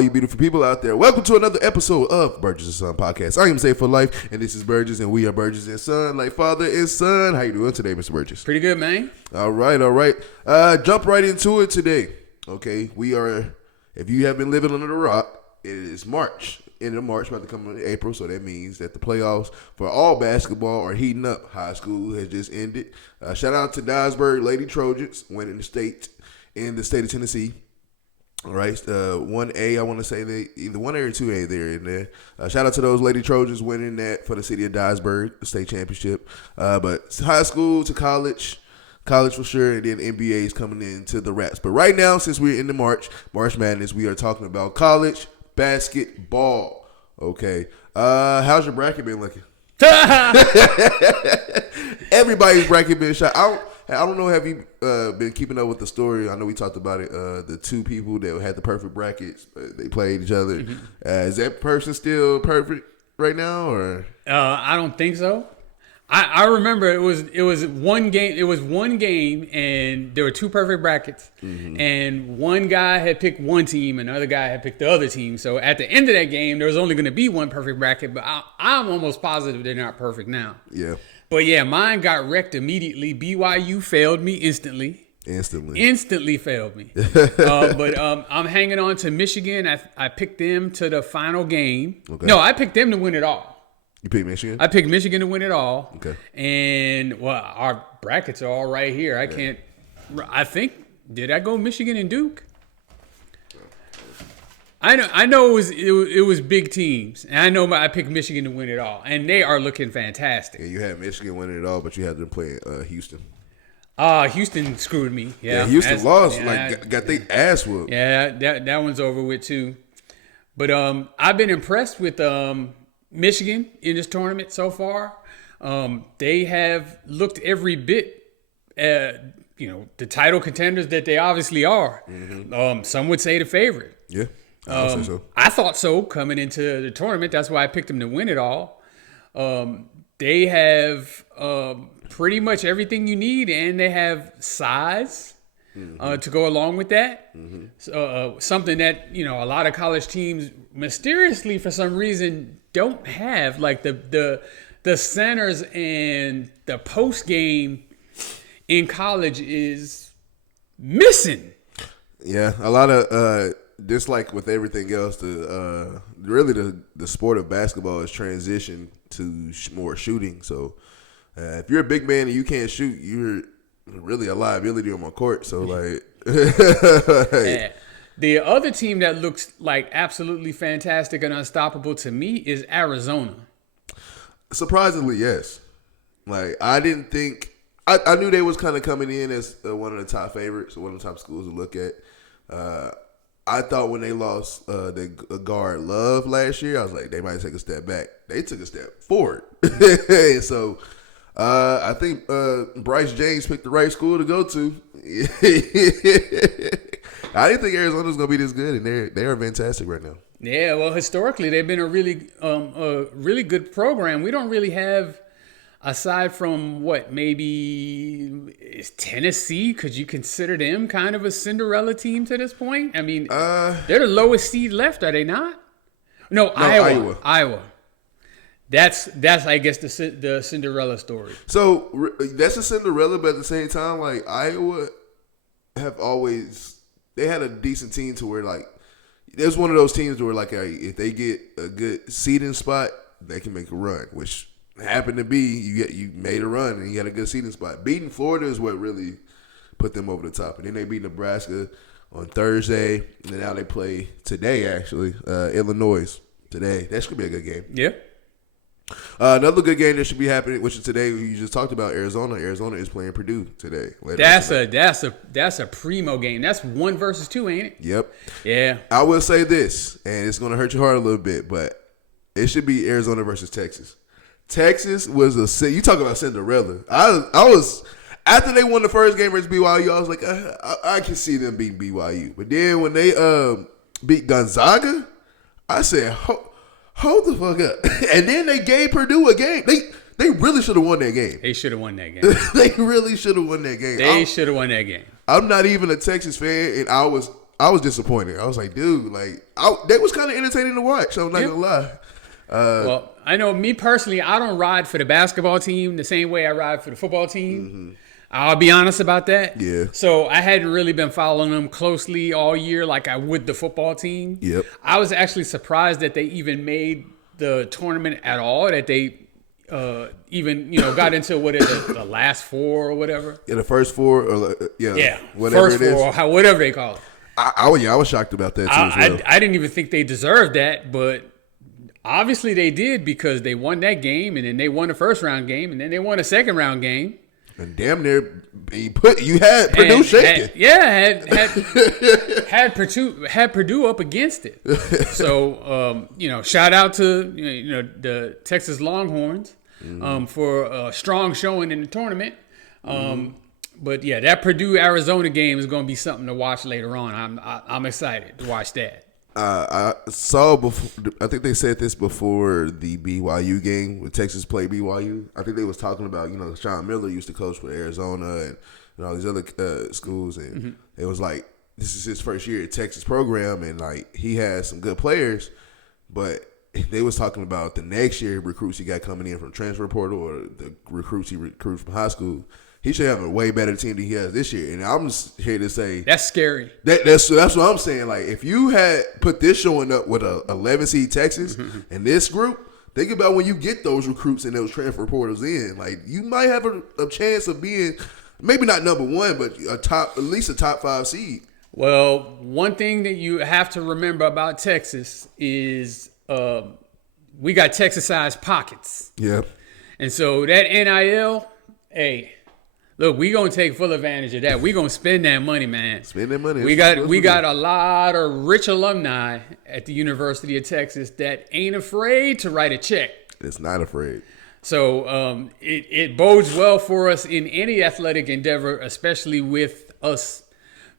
all you beautiful people out there. Welcome to another episode of Burgess&son Podcast. I am Safe for Life, and this is Burgess, and we are Burgess&son, like father and son. How you doing today, Mr. Burgess? Pretty good, man. All right. Jump right into it today. Okay, we are, if you have been living under the rock, it is March. End of March, about to come in April, so that means that the playoffs for all basketball are heating up. High school has just ended. Shout out to Dyersburg Lady Trojans, winning the state of Tennessee. All right, 1A, I want to say they either 1A or 2A there in there. Shout out to those Lady Trojans winning that for the city of Dyersburg, the state championship. But high school to college for sure, and then NBA is coming into the wraps. But right now, since we're in the March Madness, we are talking about college basketball. Okay, how's your bracket been looking? Everybody's bracket been shot. I don't know. Have you been keeping up with the story? I know we talked about it. The two people that had the perfect brackets, they played each other. Mm-hmm. Is that person still perfect right now, or? I don't think so. I remember it was one game. It was one game, and there were two perfect brackets. Mm-hmm. And one guy had picked one team, and the other guy had picked the other team. So at the end of that game, there was only going to be one perfect bracket. But I'm almost positive they're not perfect now. Yeah. But yeah, mine got wrecked immediately. BYU failed me instantly. Instantly failed me. But I'm hanging on to Michigan. I picked them to the final game. Okay. No, I picked them to win it all. You picked Michigan? I picked Michigan to win it all. Okay. And, well, our brackets are all right here. I think, did I go Michigan and Duke? I know it was big teams, and I know I picked Michigan to win it all, and they are looking fantastic. Yeah, you had Michigan winning it all, but you had them play Houston. Houston screwed me. Yeah, Houston lost, got their ass whooped. Yeah, that one's over with too. But I've been impressed with Michigan in this tournament so far. They have looked every bit, the title contenders that they obviously are. Mm-hmm. Some would say the favorite. Yeah. I would say so. I thought so coming into the tournament. That's why I picked them to win it all. They have pretty much everything you need, and they have size to go along with that. Mm-hmm. So, something that a lot of college teams mysteriously, for some reason, don't have. Like the centers and the post game in college is missing. Yeah, a lot of. Just like with everything else, the sport of basketball has transitioned to more shooting. So if you're a big man and you can't shoot, you're really a liability on my court. So like, the other team that looks like absolutely fantastic and unstoppable to me is Arizona. Surprisingly, yes. Like I didn't think I knew they was kind of coming in as one of the top favorites, one of the top schools to look at. I thought when they lost the guard Love last year, I was like, they might take a step back. They took a step forward. So I think Bryce James picked the right school to go to. I didn't think Arizona was going to be this good, and they are fantastic right now. Yeah, well, historically, they've been a really good program. We don't really have, aside from maybe is Tennessee, could you consider them kind of a Cinderella team to this point? I mean, they're the lowest seed left, are they not? No, Iowa. That's I guess the Cinderella story. So that's a Cinderella, but at the same time, like Iowa they had a decent team to where like there's one of those teams where like if they get a good seeding spot, they can make a run, which happened to be you made a run and you had a good seeding spot. Beating Florida is what really put them over the top, and then they beat Nebraska on Thursday, and then now they play today actually Illinois today. That should be a good game. Yeah. Another good game that should be happening, which is today. You just talked about Arizona. Arizona is playing Purdue today. That's a primo game. That's 1 versus 2, ain't it? Yep. Yeah. I will say this, and it's going to hurt your heart a little bit, but it should be Arizona versus Texas. Texas was you talk about Cinderella. I was after they won the first game versus BYU. I was like, I can see them beating BYU. But then when they beat Gonzaga, I said, hold the fuck up. And then they gave Purdue a game. They really should have won that game. They should have won that game. They really should have won that game. They should have won that game. I'm not even a Texas fan, and I was disappointed. I was like, dude, like they was kind of entertaining to watch. I'm not gonna lie. Well, I know me personally, I don't ride for the basketball team the same way I ride for the football team. Mm-hmm. I'll be honest about that. Yeah. So I hadn't really been following them closely all year like I would the football team. Yep. I was actually surprised that they even made the tournament at all, that they even got into the last four or whatever. Yeah, the first four or whatever first it is. Four, whatever they call it. I was shocked about that too. As well. I didn't even think they deserved that, but obviously they did because they won that game, and then they won the first round game, and then they won a second round game. And damn near you had Purdue shaking. Had Purdue up against it. So shout out to the Texas Longhorns for a strong showing in the tournament. But yeah, that Purdue Arizona game is going to be something to watch later on. I'm excited to watch that. I saw before. I think they said this before the BYU game when Texas played BYU. I think they was talking about Sean Miller used to coach for Arizona and all these other schools, and it was like this is his first year at Texas program, and like he has some good players, but they was talking about the next year recruits he got coming in from transfer portal or the recruits he recruited from high school. He should have a way better team than he has this year. And I'm just here to say that's scary. That's what I'm saying. Like if you had put this showing up with a 11 seed Texas and this group, think about when you get those recruits and those transfer portals in. Like you might have a chance of being maybe not number one, but at least a top 5 seed. Well, one thing that you have to remember about Texas is we got Texas-sized pockets. Yeah. And so that NIL, hey. Look, we gonna take full advantage of that. We gonna spend that money, man. Spend that money. We got a lot of rich alumni at the University of Texas that ain't afraid to write a check. It's not afraid. So it bodes well for us in any athletic endeavor, especially with us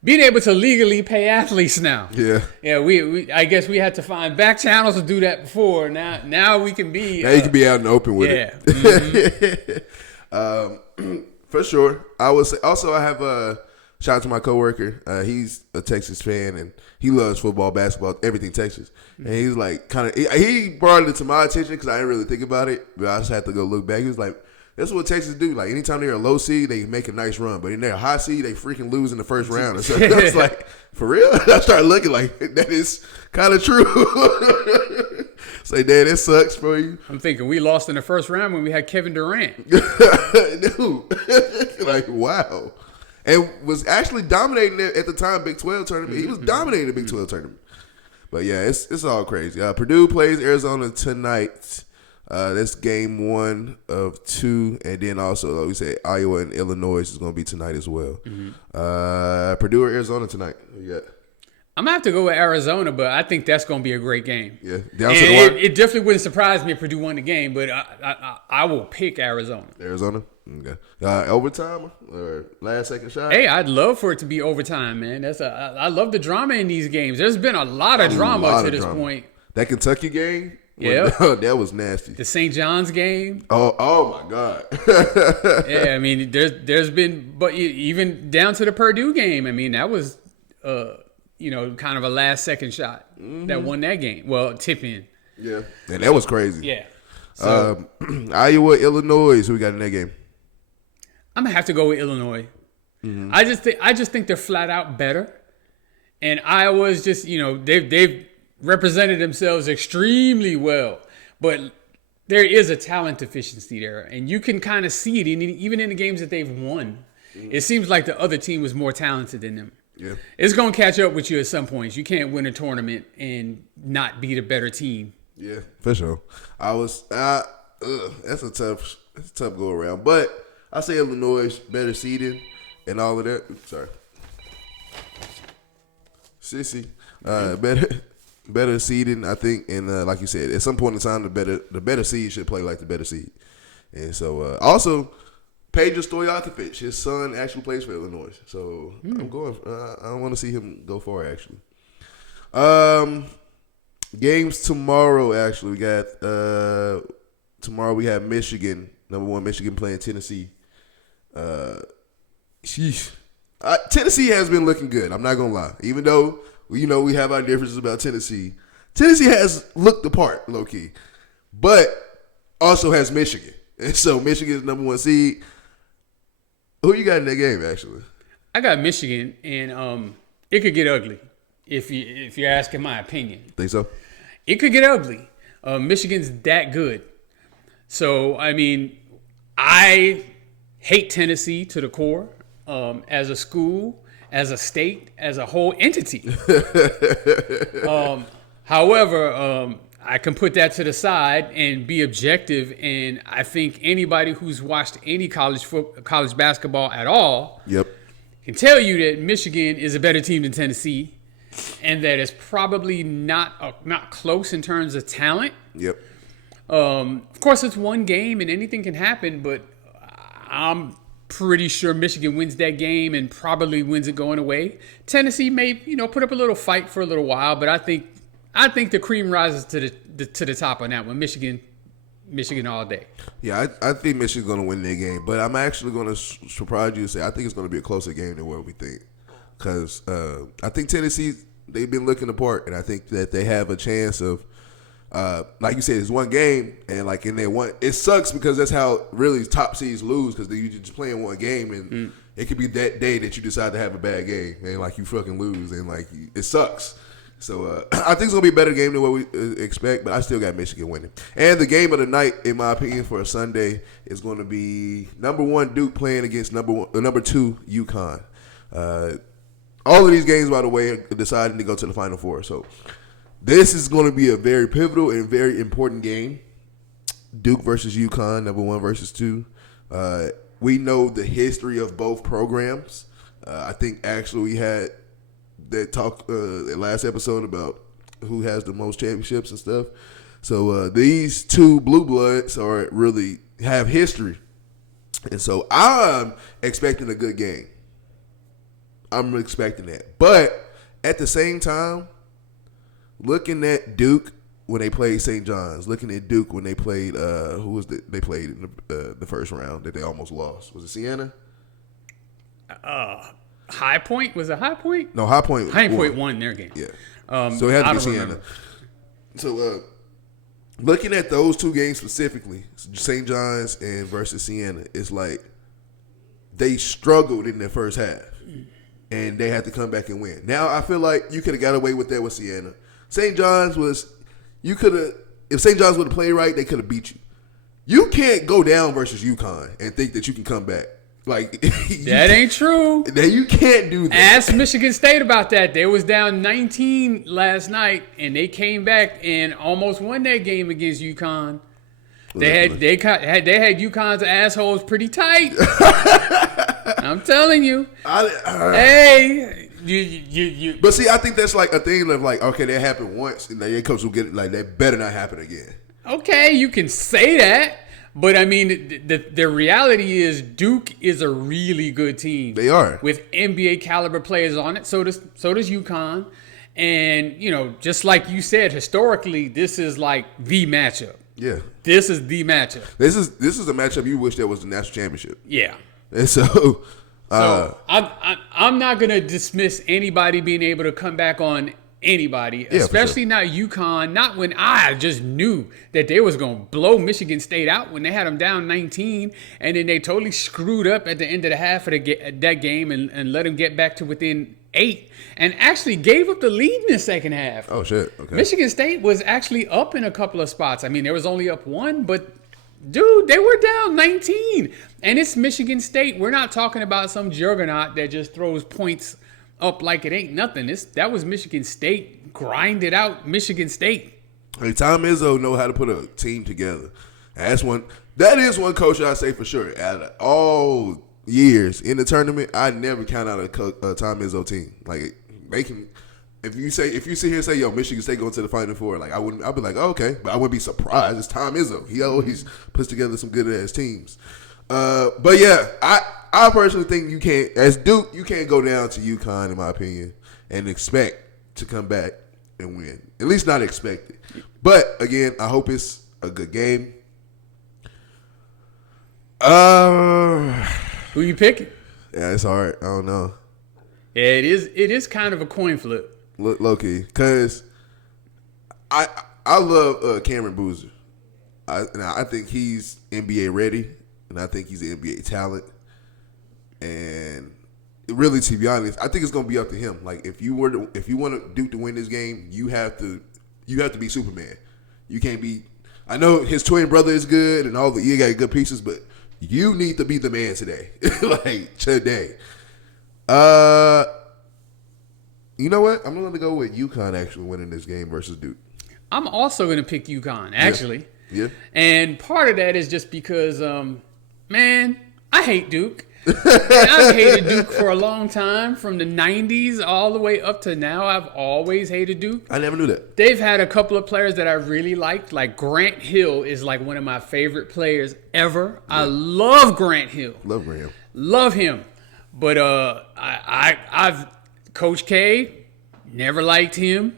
being able to legally pay athletes now. Yeah. Yeah. We I guess we had to find back channels to do that before. Now we can be. Now you can be out in the open with it. Mm-hmm. For sure. I would say also I have a shout out to my coworker. He's a Texas fan and he loves football, basketball, everything Texas. And he's like he brought it to my attention because I didn't really think about it, but I just had to go look back. He was like, that's what Texas do. Like anytime they're a low seed, they make a nice run, but in they're a high seed, they freaking lose in the first round. And so I was like, for real? I started looking like that is kind of true. Say, Dad, that sucks for you. I'm thinking we lost in the first round when we had Kevin Durant. Dude, like, wow. And was actually dominating at the time Big 12 tournament. He was dominating the Big 12 tournament. But, yeah, it's all crazy. Purdue plays Arizona tonight. That's game 1 of 2. And then also, like we said, Iowa and Illinois is going to be tonight as well. Purdue or Arizona tonight? What you got? I'm going to have to go with Arizona, but I think that's going to be a great game. Yeah. It definitely wouldn't surprise me if Purdue won the game, but I will pick Arizona. Arizona? Okay. Overtime or last second shot? Hey, I'd love for it to be overtime, man. I love the drama in these games. There's been a lot of drama to this point. That Kentucky game? Yeah. That was nasty. The St. John's game? Oh my God. Yeah, I mean, there's been, but even down to the Purdue game, I mean, that was kind of a last second shot that won that game. Well, tip in. Yeah. And that was crazy. Yeah. So, Iowa, Illinois, who we got in that game? I'm gonna have to go with Illinois. I just think they're flat out better. And Iowa's just, they've represented themselves extremely well. But there is a talent deficiency there. And you can kind of see it even in the games that they've won. It seems like the other team was more talented than them. Yeah. It's going to catch up with you at some points. You can't win a tournament and not beat a better team. Yeah, for sure. That's a tough go around. But I say Illinois better seeded and all of that. Sorry. Sissy. Better seeding, I think, and like you said, at some point in time the better seed should play like the better seed. And so also Pedro Stojakovic, his son actually plays for Illinois. So I'm going. I want to see him go far. Actually, games tomorrow. Actually, we got tomorrow. We have Michigan, number 1 Michigan playing Tennessee. Tennessee has been looking good. I'm not gonna lie. Even though we have our differences about Tennessee. Tennessee has looked the part, low key, but also has Michigan, and so Michigan is number 1 seed. Who you got in that game? Actually, I got Michigan, and it could get ugly if you're asking my opinion. Think so? It could get ugly. Michigan's that good. So, I mean, I hate Tennessee to the core as a school, as a state, as a whole entity. However, I can put that to the side and be objective. And I think anybody who's watched any college basketball at all can tell you that Michigan is a better team than Tennessee, and that it's probably not close in terms of talent. Of course, it's one game and anything can happen, but I'm pretty sure Michigan wins that game and probably wins it going away. Tennessee may, put up a little fight for a little while, but I think the cream rises to the top on that one. Michigan all day. Yeah, I think Michigan's going to win that game, but I'm actually going to surprise you and say I think it's going to be a closer game than what we think. Because I think Tennessee, they've been looking apart, and I think that they have a chance of, like you said, it's one game, and like in there one, it sucks because that's how really top seeds lose, because you just playing one game, and it could be that day that you decide to have a bad game, and like you fucking lose, and like it sucks. So I think it's gonna be a better game than what we expect, but I still got Michigan winning. And the game of the night, in my opinion, for a Sunday is going to be number 1 Duke playing against number 2 UConn. All of these games, by the way, are deciding to go to the Final Four. So this is going to be a very pivotal and very important game. Duke versus UConn, number 1 versus 2. We know the history of both programs. I think actually we had that talk that last episode about who has the most championships and stuff. So these two blue bloods are really have history. And so I'm expecting a good game. I'm expecting that. But at the same time, looking at Duke when they played St. John's, looking at Duke when they played, they played in the first round that they almost lost. Was it Siena? High Point? Was it High Point? No, High Point. High Point won their game. Yeah. So it had to be Siena. Remember. So looking at those two games specifically, St. John's and versus Siena, it's like they struggled in their first half. And they had to come back and win. Now, I feel like you could have got away with that with Siena. St. John's if St. John's would have played right, they could have beat you. You can't go down versus UConn and think that you can come back. Like that ain't true. You can't do that. Ask Michigan State about that. They was down 19 last night, and they came back and almost won that game against UConn. They had UConn's assholes pretty tight. I'm telling you. Hey, you. But see, I think that's like a thing of like, okay, that happened once, and their coach will get it. Like that better not happen again. Okay, you can say that. But, I mean, the reality is Duke is a really good team. They are. With NBA caliber players on it. So does UConn. And, just like you said, historically, this is like the matchup. Yeah. This is the matchup. This is a matchup you wish there was the national championship. Yeah. And so I'm not going to dismiss anybody being able to come back on anybody, especially not UConn, not when I just knew that they was going to blow Michigan State out when they had them down 19, and then they totally screwed up at the end of the half of that game and let them get back to within 8 and actually gave up the lead in the second half. Oh, shit. Okay. Michigan State was actually up in a couple of spots. I mean, there was only up 1, but dude, they were down 19, and it's Michigan State. We're not talking about some juggernaut that just throws points up like it ain't nothing. That was Michigan State, grinded out Michigan State. Hey, Tom Izzo know how to put a team together. That is one coach I say for sure. Out of all years in the tournament, I never count out a Tom Izzo team. Like they can, if you sit here and say, yo, Michigan State going to the Final Four, like I'd be like, oh, okay, but I wouldn't be surprised. It's Tom Izzo. He always puts together some good ass teams. But yeah, I personally think you can't, as Duke, you can't go down to UConn, in my opinion, and expect to come back and win. At least not expect it. But again, I hope it's a good game. Who you picking? Yeah, it's hard. I don't know. Yeah, it is kind of a coin flip. Low key, because I love Cameron Boozer. I think he's NBA ready, and I think he's an NBA talent. And really, to be honest, I think it's gonna be up to him. Like if you want Duke to win this game, you have to be Superman. You can't be. I know his twin brother is good, and you got good pieces, but you need to be the man today. Like today. You know what? I'm going to go with UConn actually winning this game versus Duke. I'm also going to pick UConn, actually. Yeah. And part of that is just because, man, I hate Duke. I've hated Duke for a long time, from the 90s all the way up to now. I've always hated Duke. I never knew that. They've had a couple of players that I really liked. Like Grant Hill is like one of my favorite players ever. Yeah. I love Grant Hill. Love him. But I've Coach K, never liked him.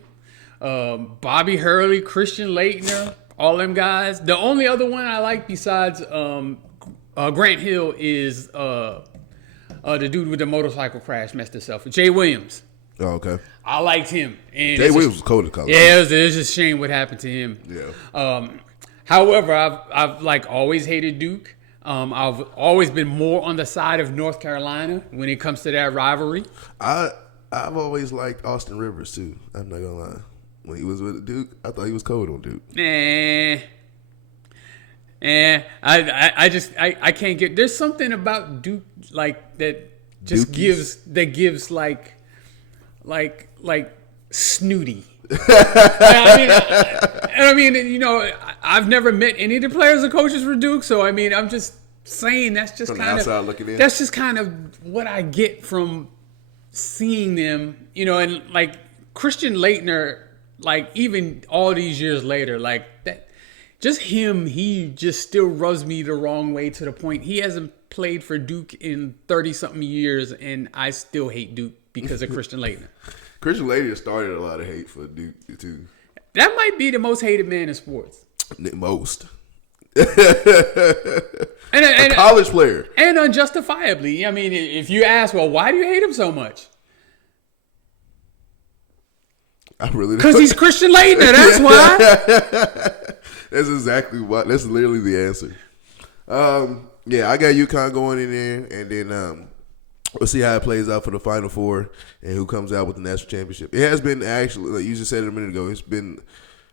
Bobby Hurley, Christian Laettner, all them guys. The only other one I like besides Grant Hill is the dude with the motorcycle crash messed himself. Jay Williams. Oh, okay. I liked him. And Jay Williams was cold in college. Yeah, it's just a shame what happened to him. Yeah. However, I've like always hated Duke. I've always been more on the side of North Carolina when it comes to that rivalry. I've always liked Austin Rivers too. I'm not gonna lie. When he was with Duke, I thought he was cold on Duke. I can't get. There's something about Duke like that just Dukies? gives like snooty. I mean, you know, I've never met any of the players or coaches for Duke, so I mean, I'm just saying that's just kind of what I get from seeing them, you know, and like Christian Laettner, like even all these years later, like that, just him, he just still rubs me the wrong way to the point he hasn't played for Duke in 30-something years, and I still hate Duke because of Christian Laettner. Christian Laettner started a lot of hate for Duke too. That might be the most hated man in sports. Most. and a college player. And unjustifiably. I mean, if you ask, well, why do you hate him so much? I really don't. Because he's Christian Laettner, that's why. That's exactly why. That's literally the answer. Yeah, I got UConn going in there, and then we'll see how it plays out for the Final Four and who comes out with the national championship. It has been actually, like you just said it a minute ago, it's been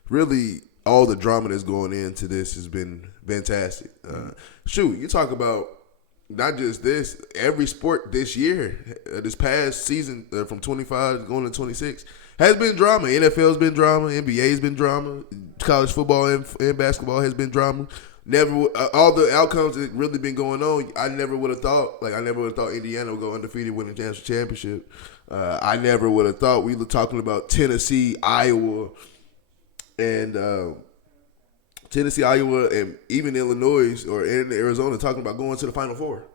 really all the drama that's going into this has been fantastic. You talk about not just this, every sport this year, this past season from 25 going to 26 has been drama. NFL's been drama, NBA's been drama, college football and basketball has been drama. Never all the outcomes that really been going on. I never would have thought. Indiana would go undefeated, win the national championship. I never would have thought we were talking about Tennessee, Iowa, and even Illinois or in Arizona talking about going to the Final Four.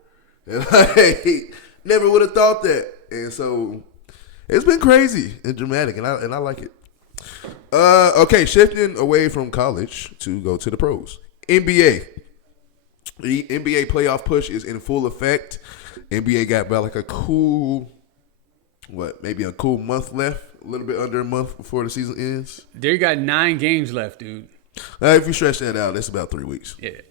And I never would have thought that. And so it's been crazy and dramatic, and I like it. Okay, shifting away from college to go to the pros. NBA. The NBA playoff push is in full effect. NBA got about like a cool month left, a little bit under a month before the season ends. They got 9 games left, dude. If you stretch that out, that's about 3 weeks. Yeah.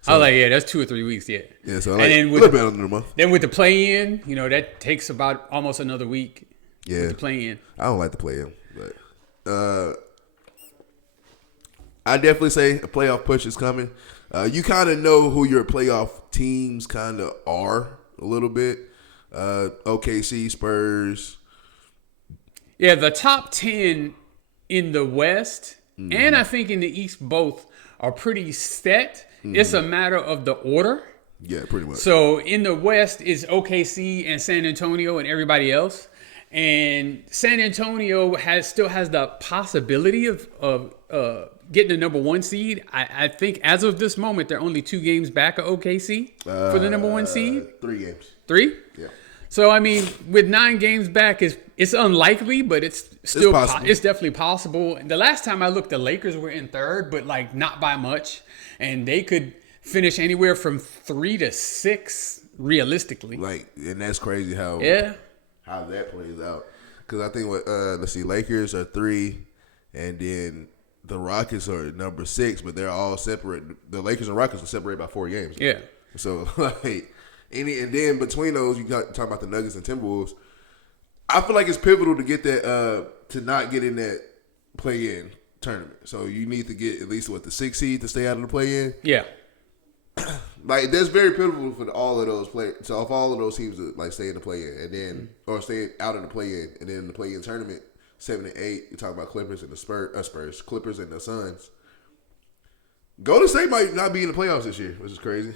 So, that's 2 or 3 weeks, yeah. Yeah, so like a little bit under a month. Then with the play-in, you know, that takes about almost another week. Yeah. With the play-in. I don't like the play-in, but I definitely say a playoff push is coming. You kind of know who your playoff teams kind of are a little bit. OKC, Spurs. Yeah, the top 10 in the West and I think in the East both are pretty set. It's a matter of the order. Yeah, pretty much. So in the West is OKC and San Antonio and everybody else. And San Antonio still has the possibility of getting the number 1 seed. I think as of this moment, they're only 2 games back of OKC for the number 1 seed. 3 games. 3? Yeah. So I mean, with 9 games back, it's unlikely, but it's still possible. It's definitely possible. The last time I looked, the Lakers were in 3rd, but like not by much, and they could finish anywhere from 3 to 6 realistically. And that's crazy how that plays out. Because I think let's see, Lakers are 3, and then the Rockets are number 6, but they're all separate. The Lakers and Rockets are separated by 4 games. Yeah. So like and then between those, you got talking about the Nuggets and Timberwolves. I feel like it's pivotal to get that to not get in that play-in tournament. So you need to get at least the 6th seed to stay out of the play-in. Yeah. Like that's very pivotal for all of those players. So if all of those teams to like stay in the play-in and then or stay out of the play-in and then in the play-in tournament 7 and 8, you talk about Clippers and the Spurs, Clippers and the Suns. Golden State might not be in the playoffs this year, which is crazy.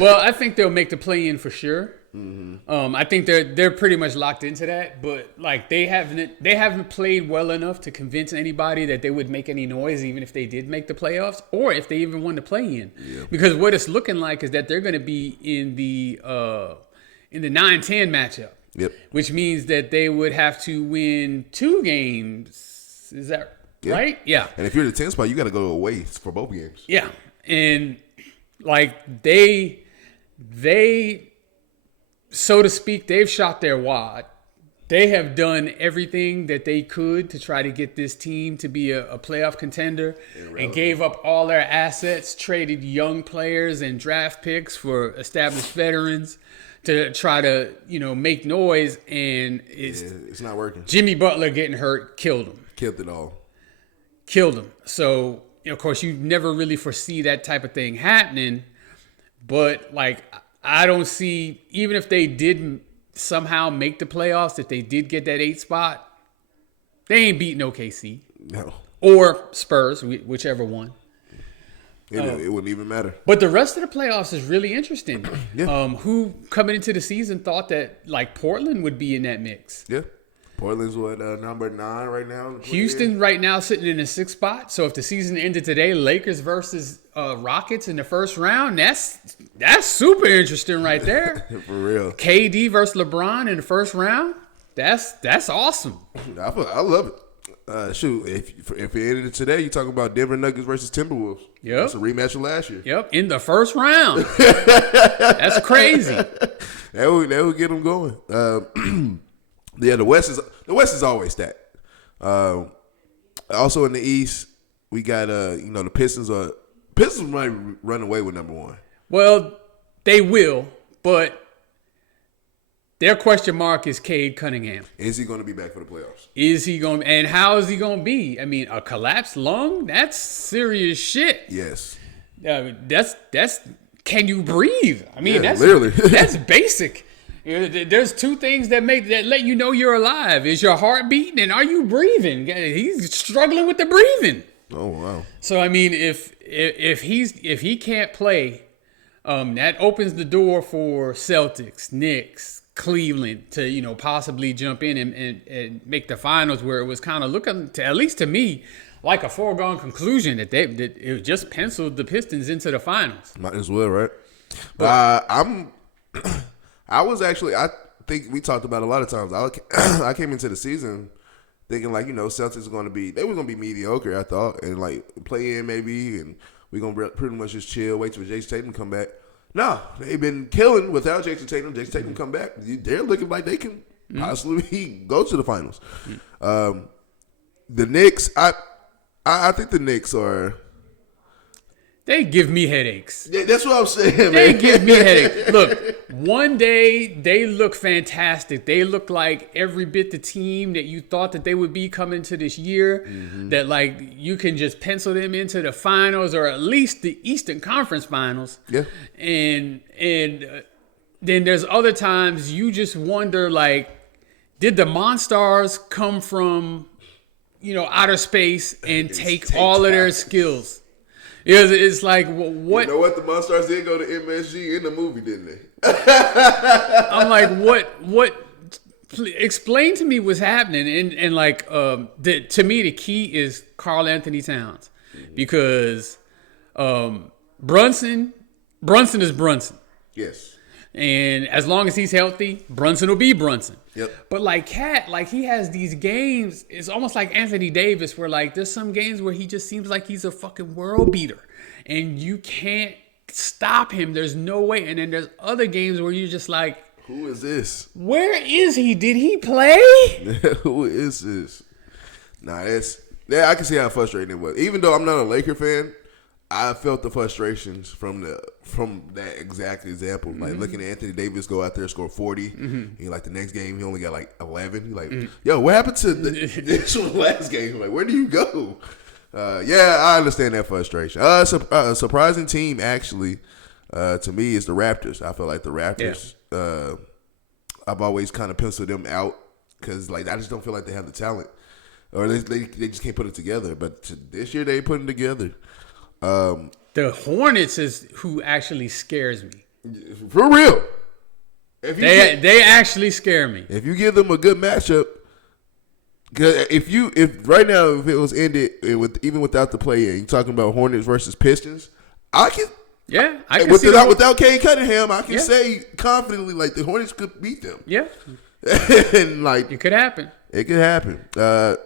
Well, I think they'll make the play-in for sure. Mm-hmm. I think they're pretty much locked into that, but like they haven't played well enough to convince anybody that they would make any noise, even if they did make the playoffs, or if they even won the play-in. Yeah. Because what it's looking like is that they're going to be in the 9-10 matchup. Yep. Which means that they would have to win 2 games. Is that right? Yeah. And if you're in the 10th spot, you got to go away for both games. Yeah. And like they so to speak, they've shot their wad. They have done everything that they could to try to get this team to be a playoff contender and gave up all their assets, traded young players and draft picks for established veterans to try to, make noise. And it's not working. Jimmy Butler getting hurt killed him. Killed it all. Killed him. So, of course, you never really foresee that type of thing happening. But, like, I don't see, even if they didn't somehow make the playoffs, if they did get that 8th spot, they ain't beating OKC. No. Or Spurs, whichever one. It wouldn't even matter. But the rest of the playoffs is really interesting. Yeah. Who, coming into the season, thought that, like, Portland would be in that mix? Yeah. Portland's number 9 right now. Houston right now sitting in the 6th spot. So if the season ended today, Lakers versus Rockets in the first round, that's super interesting right there. For real. KD versus LeBron in the first round, that's awesome. I love it. Shoot, if it ended today, you talking about Denver Nuggets versus Timberwolves. Yep. That's a rematch of last year. Yep, in the first round. That's crazy. That would get them going. Yeah, the West is always stacked. Also in the East, we got the Pistons might run away with number 1. Well, they will, but their question mark is Cade Cunningham. Is he going to be back for the playoffs? Is he going? And how is he going to be? I mean, a collapsed lung? That's serious shit. Yes. That's. Can you breathe? I mean, that's literally that's basic. There's 2 things that let you know you're alive. Is your heart beating and are you breathing? He's struggling with the breathing. Oh wow. So I mean, if he can't play, that opens the door for Celtics, Knicks, Cleveland to possibly jump in and make the finals, where it was kind of looking to, at least to me, like a foregone conclusion that it just penciled the Pistons into the finals. Might as well, right? But I think we talked about it a lot of times. I came into the season thinking like, Celtics are going to be mediocre, I thought, and like play in maybe, and we're going to pretty much just chill, wait till Jason Tatum come back. No, they've been killing without Jason Tatum. Jason Tatum come back. They're looking like they can possibly go to the finals. The Knicks, I think the Knicks are... They give me headaches. Yeah, that's what I'm saying, man. They give me headaches. Look, one day they look fantastic. They look like every bit the team that you thought that they would be coming to this year. Mm-hmm. That like you can just pencil them into the finals or at least the Eastern Conference Finals. Yeah. And then there's other times you just wonder, like, did the Monstars come from outer space and take all of their skills? It's like, what? You know what? The Monstars did go to MSG in the movie, didn't they? I'm like, what? Explain to me what's happening. And like, to me, the key is Karl Anthony Towns. Because Brunson is Brunson. Yes. And as long as he's healthy, Brunson will be Brunson. Yep. But like Cat, like he has these games. It's almost like Anthony Davis, where like there's some games where he just seems like he's a fucking world beater, and you can't stop him. There's no way. And then there's other games where you're just like, Who is this? Where is he? Did he play? Who is this? Nah, I can see how frustrating it was. Even though I'm not a Laker fan, I felt the frustrations from that exact example. Like looking at Anthony Davis go out there score 40, and like the next game he only got like 11. You're like, yo, what happened to this last game? Like, where do you go? Yeah, I understand that frustration. A surprising team actually to me is the Raptors. I feel like the Raptors. Yeah. I've always kind of penciled them out because like I just don't feel like they have the talent, or they just can't put it together. But this year they put it together. The Hornets is who actually scares me. For real. They actually scare me. If you give them a good matchup, if right now if it was ended even without the play-in, you're talking about Hornets versus Pistons, I can without Cade Cunningham, I can say confidently like the Hornets could beat them. Yeah. And like it could happen. It could happen.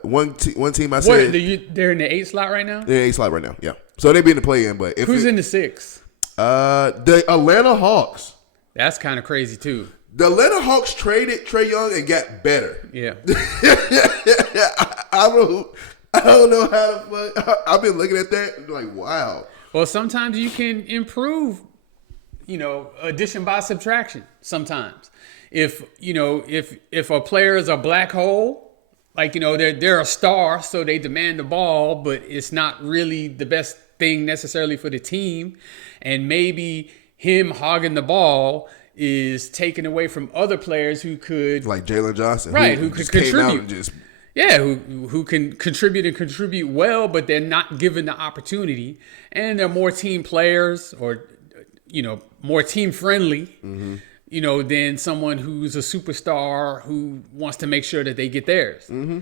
One team I said they're in the 8th slot right now? They're in the 8th slot right now, yeah. So they'd be in the play-in, but who's in the 6? The Atlanta Hawks. That's kind of crazy too. The Atlanta Hawks traded Trae Young and got better. Yeah. I don't know how the fuck. I've been looking at that and like, wow. Well, sometimes you can improve, addition by subtraction sometimes. If a player is a black hole, like, they're a star, so they demand the ball, but it's not really the best thing necessarily for the team. And maybe him hogging the ball is taken away from other players who could, like Jalen Johnson, right? Who could contribute, who can contribute and contribute well, but they're not given the opportunity, and they're more team players or more team friendly, than someone who's a superstar who wants to make sure that they get theirs. Mm-hmm.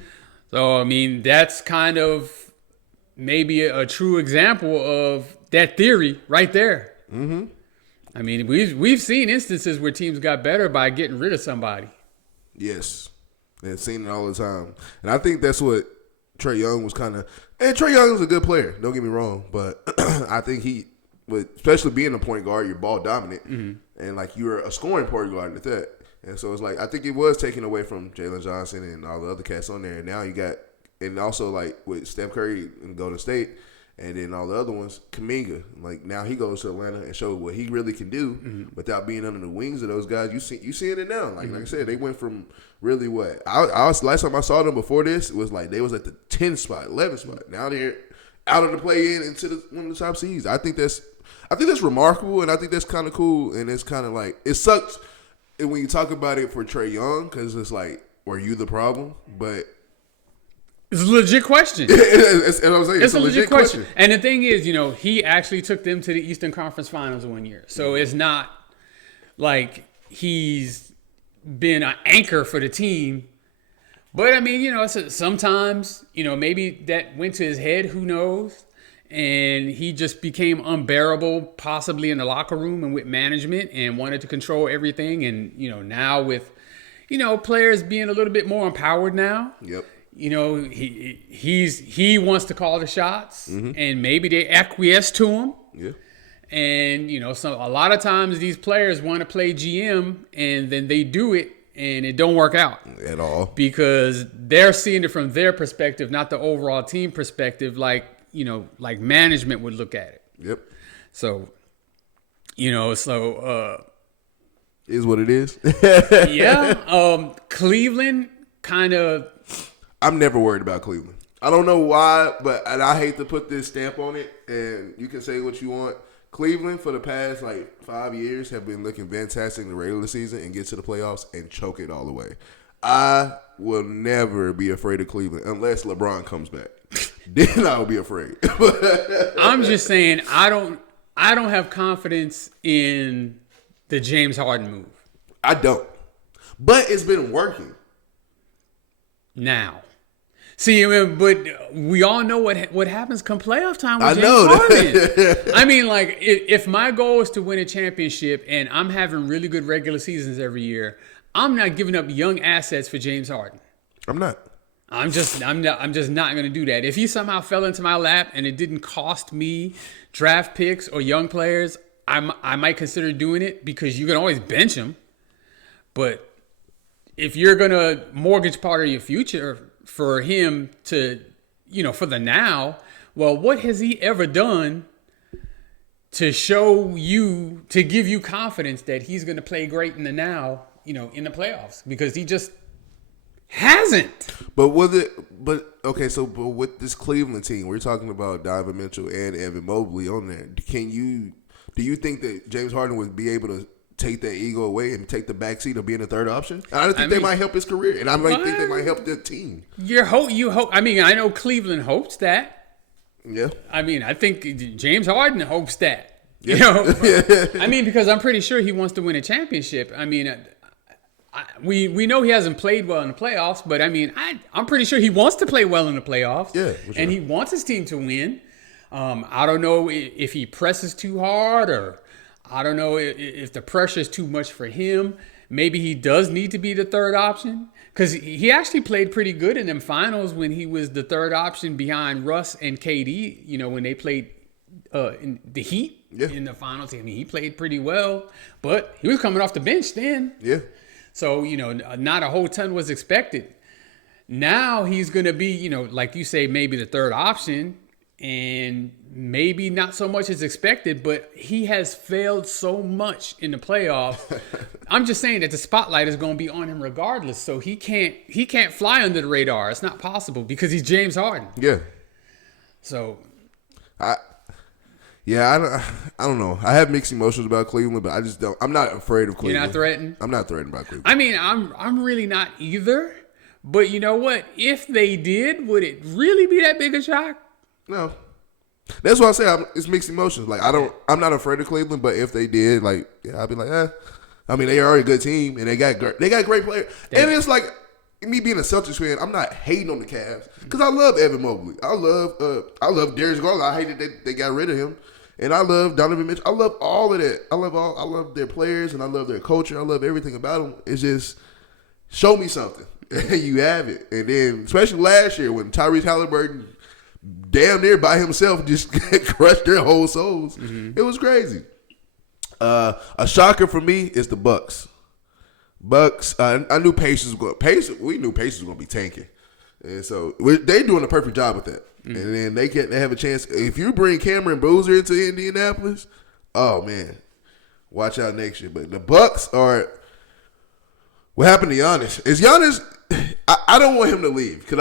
So I mean, that's kind of maybe a true example of that theory right there. Mm-hmm. I mean, we've seen instances where teams got better by getting rid of somebody. Yes. And seen it all the time. And I think that's what Trae Young was kind of – and Trae Young is a good player. Don't get me wrong. But I think especially being a point guard, you're ball dominant. Mm-hmm. And, like, you're a scoring point guard at that. And so it's like I think it was taken away from Jalen Johnson and all the other cats on there. And now you got – and also, like, with Steph Curry and Golden State – and then all the other ones, Kuminga, like now he goes to Atlanta and shows what he really can do without being under the wings of those guys. You seeing it now. Like I said, they went from really what I was last time I saw them before this it was like they was at the 10th spot, 11th spot. Now they're out of the play-in into one of the top seeds. I think that's remarkable, and I think that's kind of cool. And it's kind of like it sucks when you talk about it for Trae Young because it's like, were you the problem? But it's a legit question. It's a legit question. And the thing is, he actually took them to the Eastern Conference Finals one year. So it's not like he's been an anchor for the team. But, I mean, sometimes, maybe that went to his head. Who knows? And he just became unbearable, possibly in the locker room and with management, and wanted to control everything. And, now with, players being a little bit more empowered now. Yep. He wants to call the shots, and maybe they acquiesce to him. Yeah. And a lot of times these players want to play GM, and then they do it, and it don't work out at all because they're seeing it from their perspective, not the overall team perspective. Like management would look at it. Yep. So, is what it is. Yeah. Cleveland kind of. I'm never worried about Cleveland. I don't know why, and I hate to put this stamp on it, and you can say what you want. Cleveland, for the past, 5 years, have been looking fantastic in the regular season and get to the playoffs and choke it all the way. I will never be afraid of Cleveland unless LeBron comes back. Then I'll be afraid. I'm just saying I don't have confidence in the James Harden move. I don't. But it's been working. Now. See, but we all know what happens come playoff time with James Harden. I mean, if my goal is to win a championship and I'm having really good regular seasons every year, I'm not giving up young assets for James Harden. I'm not. I'm just not going to do that. If he somehow fell into my lap and it didn't cost me draft picks or young players, I might consider doing it because you can always bench him. But if you're going to mortgage part of your future for him to, for the now, well, what has he ever done to give you confidence that he's going to play great in the now, in the playoffs? Because he just hasn't. But with this Cleveland team, we're talking about Donovan Mitchell and Evan Mobley on there. Do you think that James Harden would be able to take that ego away and take the backseat of being a third option? I think they might help his career, and I might think they might help the team. You hope. I mean, I know Cleveland hopes that. Yeah. I mean, I think James Harden hopes that. I mean, because I'm pretty sure he wants to win a championship. I mean, we know he hasn't played well in the playoffs, but I mean, I'm pretty sure he wants to play well in the playoffs. Yeah, for sure. And he wants his team to win. I don't know if he presses too hard, or I don't know if the pressure is too much for him. Maybe he does need to be the third option, because he actually played pretty good in them finals when he was the third option behind Russ and KD, when they played in the Heat in the finals. I mean, he played pretty well, but he was coming off the bench then. Yeah. So, not a whole ton was expected. Now he's going to be, like you say, maybe the third option, and maybe not so much as expected, but he has failed so much in the playoffs. I'm just saying that the spotlight is going to be on him regardless. So he can't fly under the radar. It's not possible because he's James Harden. Yeah. So I don't know. I have mixed emotions about Cleveland, but I just don't. I'm not afraid of Cleveland. You're not threatened? I'm not threatened by Cleveland. I mean, I'm really not either. But you know what? If they did, would it really be that big a shock? No. That's why I say it's mixed emotions. Like, I'm not afraid of Cleveland, but if they did, like, I'd be like, I mean, they are a good team, and they got great players. And it's like, me being a Celtics fan, I'm not hating on the Cavs because I love Evan Mobley. I love Darius Garland. I hated that they got rid of him, and I love Donovan Mitchell. I love all of that. I love their players, and I love their culture. I love everything about them. It's just show me something, and you have it. And then, especially last year when Tyrese Halliburton damn near by himself just crushed their whole souls. Mm-hmm. It was crazy. A shocker for me is the Bucks. I knew Pacers was going. We knew Pacers was going to be tanking, and so they doing a perfect job with that. Mm-hmm. And then they have a chance. If you bring Cameron Boozer into Indianapolis, oh man, watch out next year. But the Bucks are. What happened to Giannis? Is Giannis? I don't want him to leave because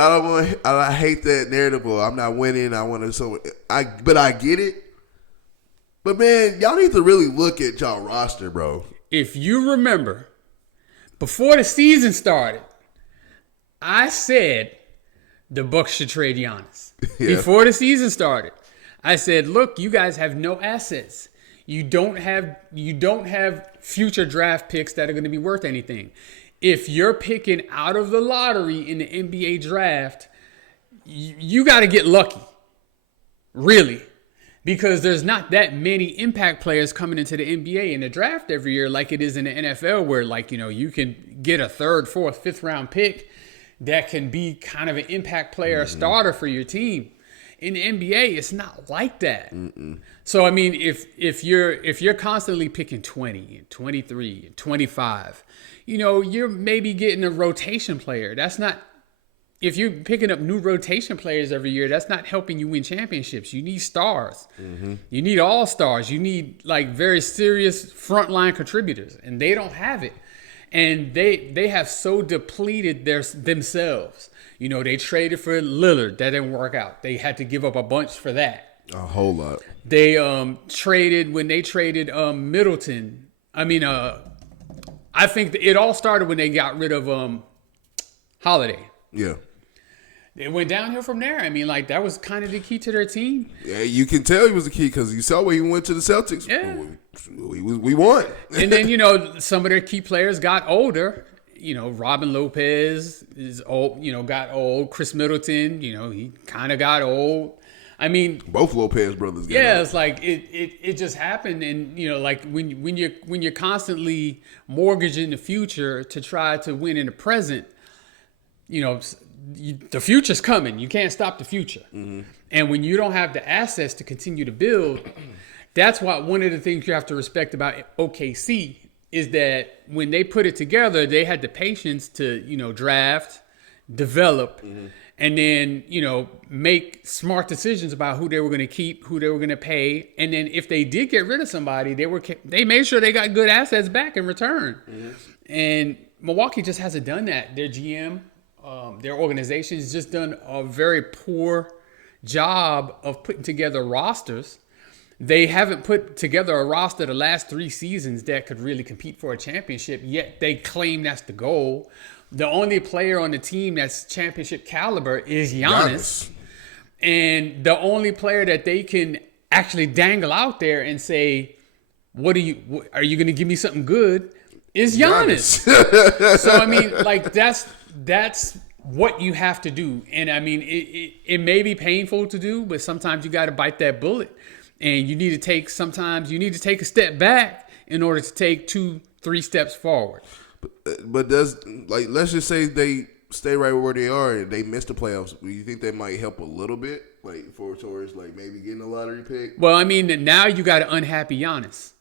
I hate that narrative. Well, I'm not winning. I want to. But I get it. But man, y'all need to really look at y'all roster, bro. If you remember, before the season started, I said the Bucks should trade Giannis. Yeah. Before the season started, I said, look, you guys have no assets. You don't have future draft picks that are going to be worth anything. If you're picking out of the lottery in the NBA draft, you got to get lucky, really, because there's not that many impact players coming into the NBA in the draft every year like it is in the NFL, where you can get a third, fourth, fifth round pick that can be kind of an impact player, starter for your team. In the NBA, it's not like that. Mm-mm. So I mean, if you're constantly picking 20 and 23 and 25, you're maybe getting a rotation player. That's not. If you're picking up new rotation players every year, that's not helping you win championships. You need stars. Mm-hmm. You need all-stars. You need very serious frontline contributors, and they don't have it. And they have so depleted themselves. They traded for Lillard. That didn't work out. They had to give up a bunch for that. A whole lot. They traded Middleton. I think it all started when they got rid of Holiday. Yeah. It went downhill from there. That was kind of the key to their team. Yeah, you can tell he was the key because you saw when he went to the Celtics. Yeah. We won. And then, some of their key players got older. Robin Lopez is old, got old. Chris Middleton, he kind of got old. Both Lopez brothers got old. It's like it just happened. And, when you're constantly mortgaging the future to try to win in the present, the future's coming. You can't stop the future. Mm-hmm. And when you don't have the assets to continue to build, that's one of the things you have to respect about OKC is that when they put it together, they had the patience to, draft, develop, and then, make smart decisions about who they were going to keep, who they were going to pay. And then if they did get rid of somebody, they made sure they got good assets back in return. And Milwaukee just hasn't done that. Their GM, their organization has just done a very poor job of putting together rosters. They haven't put together a roster the last 3 seasons that could really compete for a championship, yet they claim that's the goal. The only player on the team that's championship caliber is Giannis. And the only player that they can actually dangle out there and say, are you going to give me something good, is Giannis. So, I mean, like, that's what you have to do. And, I mean, it may be painful to do, but sometimes you got to bite that bullet. And you need to take a step back in order to take 2-3 steps forward. But let's just say they stay right where they are and they miss the playoffs. Do you think that might help a little bit, like towards like maybe getting a lottery pick? Well, I mean, now you got an unhappy Giannis.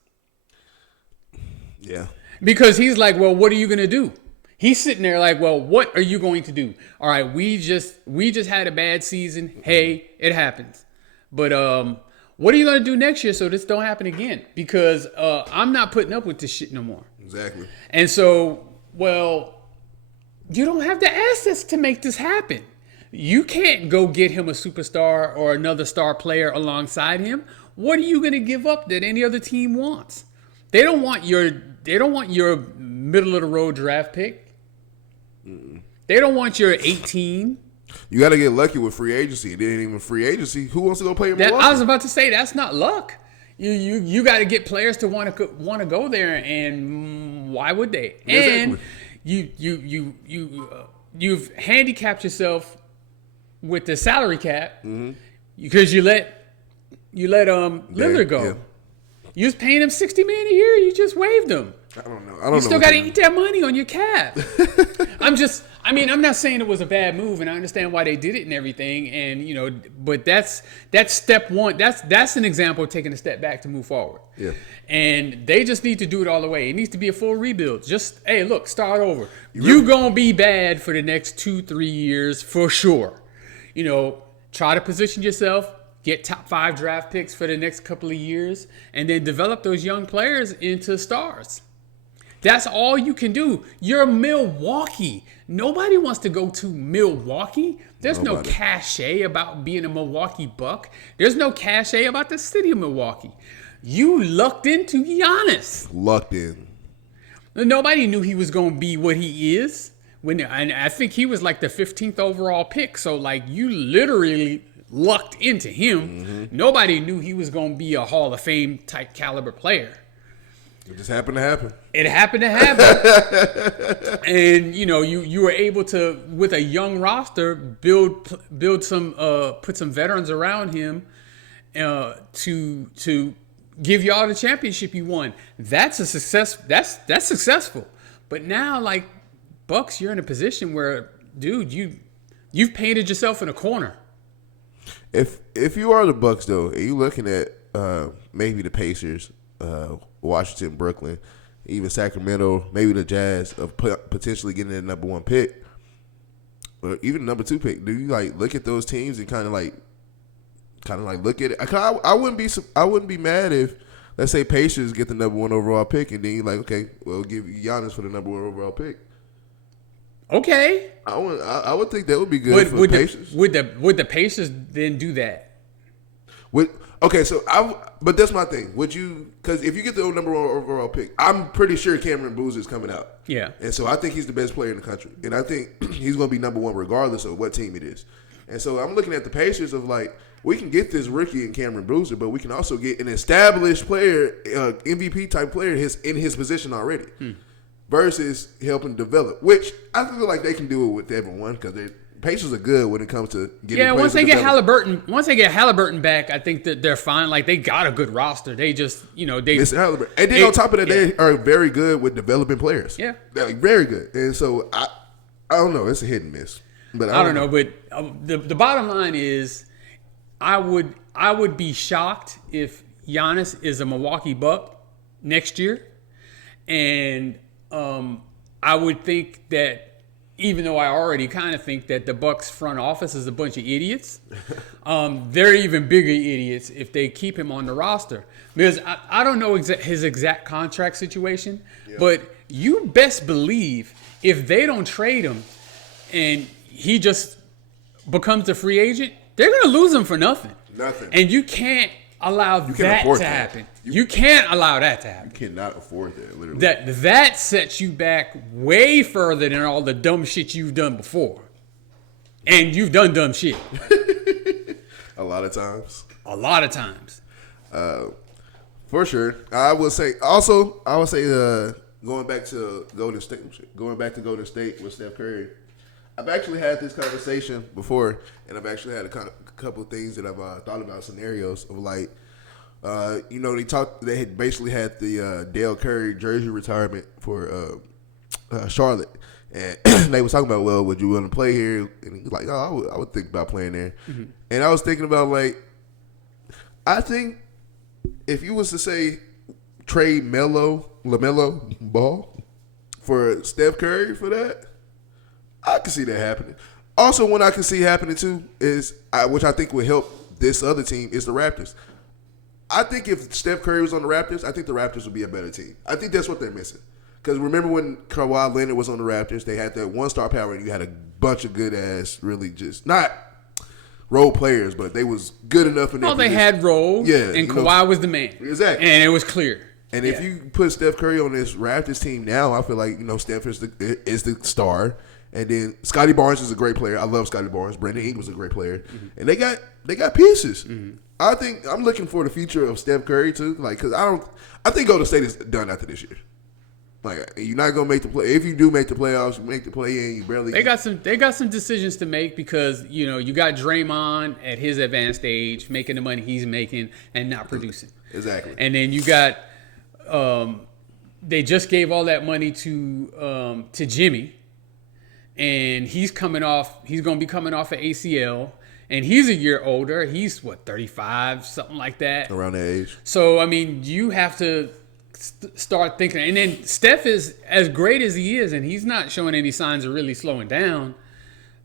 Yeah. Because he's like, well, what are you going to do? He's sitting there like, well, what are you going to do? All right, we just had a bad season. Hey, it happens. But what are you going to do next year so this don't happen again? Because I'm not putting up with this shit no more. Exactly. And so, well, you don't have the assets to make this happen. You can't go get him a superstar or another star player alongside him. What are you going to give up that any other team wants? They don't want your middle of the road draft pick. They don't want your 18. You got to get lucky with free agency. It ain't even free agency. Who wants to go play in Milwaukee? I was about to say that's not luck. You got to get players to want to go there, and why would they? Exactly. And you've handicapped yourself with the salary cap because you let Lillard go. Yeah. You was paying him $60 million a year. You just waived him. I don't know. You still got to eat that money on your cap. I'm not saying it was a bad move, and I understand why they did it and everything. And but that's step one. That's an example of taking a step back to move forward. Yeah. And they just need to do it all the way. It needs to be a full rebuild. Just hey, look, start over. You're gonna be bad for the next 2-3 years for sure. Try to position yourself. Get top 5 draft picks for the next couple of years, and then develop those young players into stars. That's all you can do. You're Milwaukee. Nobody wants to go to Milwaukee. There's no cachet about being a Milwaukee Buck. There's no cachet about the city of Milwaukee. You lucked into Giannis. Lucked in. Nobody knew he was going to be what he is. And I think he was like the 15th overall pick. So, like, you literally lucked into him. Nobody knew he was going to be a Hall of Fame type caliber player. It just happened to happen. It happened to happen. And you were able to, with a young roster, build some put some veterans around him to give y'all the championship you won. That's a success. That's successful. But now, like, Bucks, you're in a position where, dude, you've painted yourself in a corner. If you are the Bucks, though, and you looking at maybe the Pacers, Washington, Brooklyn, even Sacramento, maybe the Jazz of potentially getting the number 1 pick, or even the number 2 pick, do you like look at those teams and kind of like look at it? I wouldn't be mad if, let's say, Pacers get the number 1 overall pick, and then you're like, okay, we'll give Giannis for the number 1 overall pick. Okay. I would think that would be good for the Pacers. Would the Pacers then do that? But that's my thing. Would you? Because if you get the number 1 overall pick, I'm pretty sure Cameron Boozer is coming out. Yeah. And so I think he's the best player in the country, and I think he's going to be number 1 regardless of what team it is. And so I'm looking at the Pacers of like, we can get this rookie in Cameron Boozer, but we can also get an established player, MVP type player in his position already. Versus helping develop, which I feel like they can do it with everyone because the Pacers are good when it comes to getting. Yeah, once they get Halliburton back, I think that they're fine. Like, they got a good roster. They just Mr. Halliburton, and then on top of that, they are very good with developing players. Yeah, they're like very good. And so I don't know. It's a hit and miss. But I don't know. But the bottom line is, I would be shocked if Giannis is a Milwaukee Buck next year. And I would think that, even though I already kind of think that the Bucks front office is a bunch of idiots, they're even bigger idiots if they keep him on the roster. Because I don't know his exact contract situation, but you best believe if they don't trade him and he just becomes a free agent, they're going to lose him for nothing. Nothing. And you can't allow that to happen. You can't allow that to happen. You cannot afford that, literally. That sets you back way further than all the dumb shit you've done before. And you've done dumb shit. A lot of times. A lot of times. For sure. I would say going back to Golden State with Steph Curry. I've actually had this conversation before, and I've actually had a couple of things that I've thought about, scenarios of like, they had basically had the Dale Curry jersey retirement for Charlotte, and they was talking about, well, would you want to play here? And he was like, oh, I would think about playing there. Mm-hmm. And I was thinking about, like, I think if you was to say trade LaMelo Ball for Steph Curry for that, I can see that happening. Also, what I can see happening too is, which I think would help this other team, is the Raptors. I think if Steph Curry was on the Raptors, I think the Raptors would be a better team. I think that's what they're missing. Because remember when Kawhi Leonard was on the Raptors, they had that one-star power, and you had a bunch of good-ass, really just not role players, but they was good enough in their they had roles, and Kawhi was the man. Exactly. And it was clear. And if you put Steph Curry on this Raptors team now, I feel like, Steph is the star. And then Scotty Barnes is a great player. I love Scotty Barnes. Brandon Ingram's a great player. Mm-hmm. And they got pieces. Mm-hmm. I think I'm looking for the future of Steph Curry too. Like, because I think Golden State is done after this year. Like, you're not gonna make the play. If you do make the playoffs, you make the play in. You barely. They got some decisions to make because you got Draymond at his advanced age making the money he's making and not producing. Exactly. And then you got they just gave all that money to Jimmy. And he's going to be coming off an ACL, and he's a year older. He's 35, something like that. Around that age. So, I mean, you have to start thinking. And then Steph is as great as he is, and he's not showing any signs of really slowing down,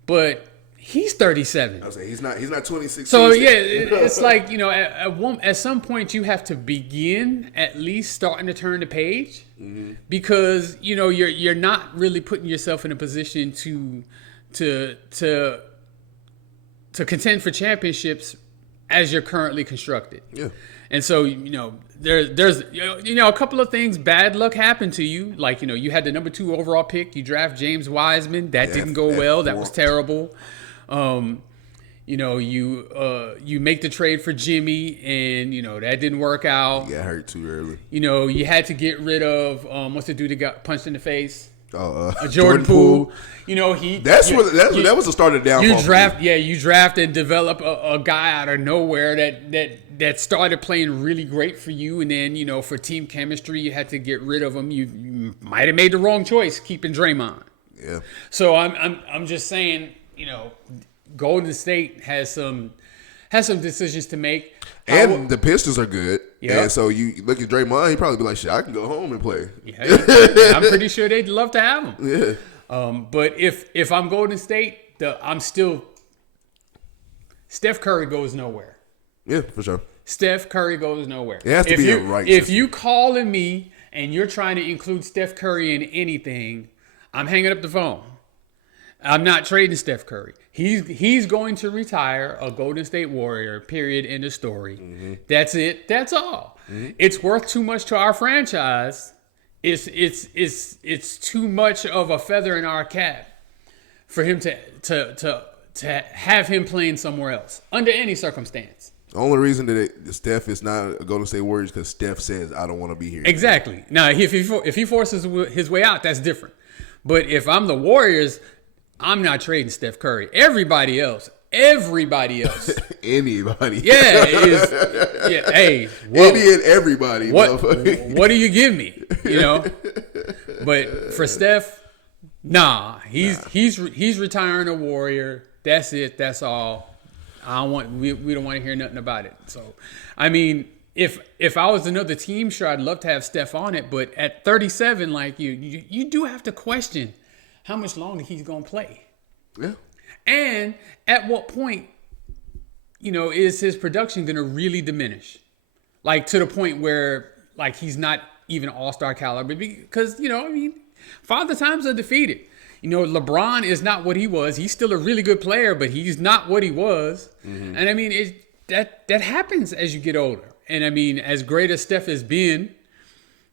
but he's 37. I was saying he's not 26. So yeah, it's like, at some point you have to begin at least starting to turn the page. Mm-hmm. Because you're not really putting yourself in a position to contend for championships as you're currently constructed. Yeah. And so there's a couple of things, bad luck happened to you. Like you had the number 2 overall pick, you draft James Wiseman, that didn't go well, that was terrible. You make the trade for Jimmy, and that didn't work out. He got hurt too early. You had to get rid of what's the dude that got punched in the face? Jordan Poole. That was the start of the downfall. You draft and develop a guy out of nowhere that started playing really great for you, and then for team chemistry you had to get rid of him. You might have made the wrong choice keeping Draymond. Yeah. So I'm just saying, Golden State has some decisions to make. And the Pistons are good. Yep. And so you look at Draymond, he'd probably be like, shit, I can go home and play. Yeah, I'm pretty sure they'd love to have him. Yeah. But if I'm Golden State, Steph Curry goes nowhere. Yeah, for sure. Steph Curry goes nowhere. It has to be a right If you calling me and you're trying to include Steph Curry in anything, I'm hanging up the phone. I'm not trading Steph Curry. He's going to retire a Golden State Warrior, period, end of story. Mm-hmm. That's it. That's all. Mm-hmm. It's worth too much to our franchise. It's too much of a feather in our cap for him to have him playing somewhere else under any circumstance. The only reason that Steph is not a Golden State Warrior is because Steph says, I don't want to be here. Exactly. Now, if he forces his way out, that's different. But if I'm the Warriors, I'm not trading Steph Curry. Everybody else. Anybody. Yeah. Hey. Any and everybody. What do you give me? But for Steph, he's retiring a Warrior. That's it. That's all. We don't want to hear nothing about it. So, I mean, if I was another team, sure, I'd love to have Steph on it. But at 37, like you do have to question how much longer he's gonna play. Yeah. And at what point, is his production gonna really diminish? Like to the point where like he's not even all-star caliber because Father Time's undefeated. LeBron is not what he was. He's still a really good player, but he's not what he was. Mm-hmm. And I mean, that happens as you get older. And I mean, as great as Steph has been,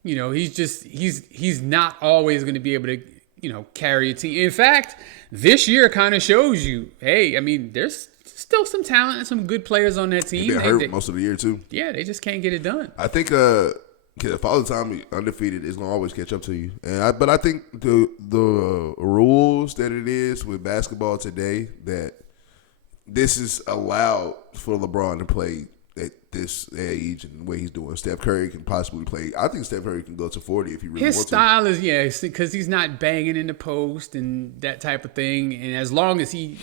he's not always going to be able to, carry a team. In fact, this year kind of shows you, hey, I mean, there's still some talent and some good players on that team. They've been hurt most of the year too. Yeah, they just can't get it done. I think Father Time undefeated is gonna always catch up to you. But I think the rules that it is with basketball today, that this is allowed for LeBron to play at this age and the way he's doing. Steph Curry can possibly play. I think Steph Curry can go to 40 if he really wants to. His style is, because he's not banging in the post and that type of thing. And as long as he,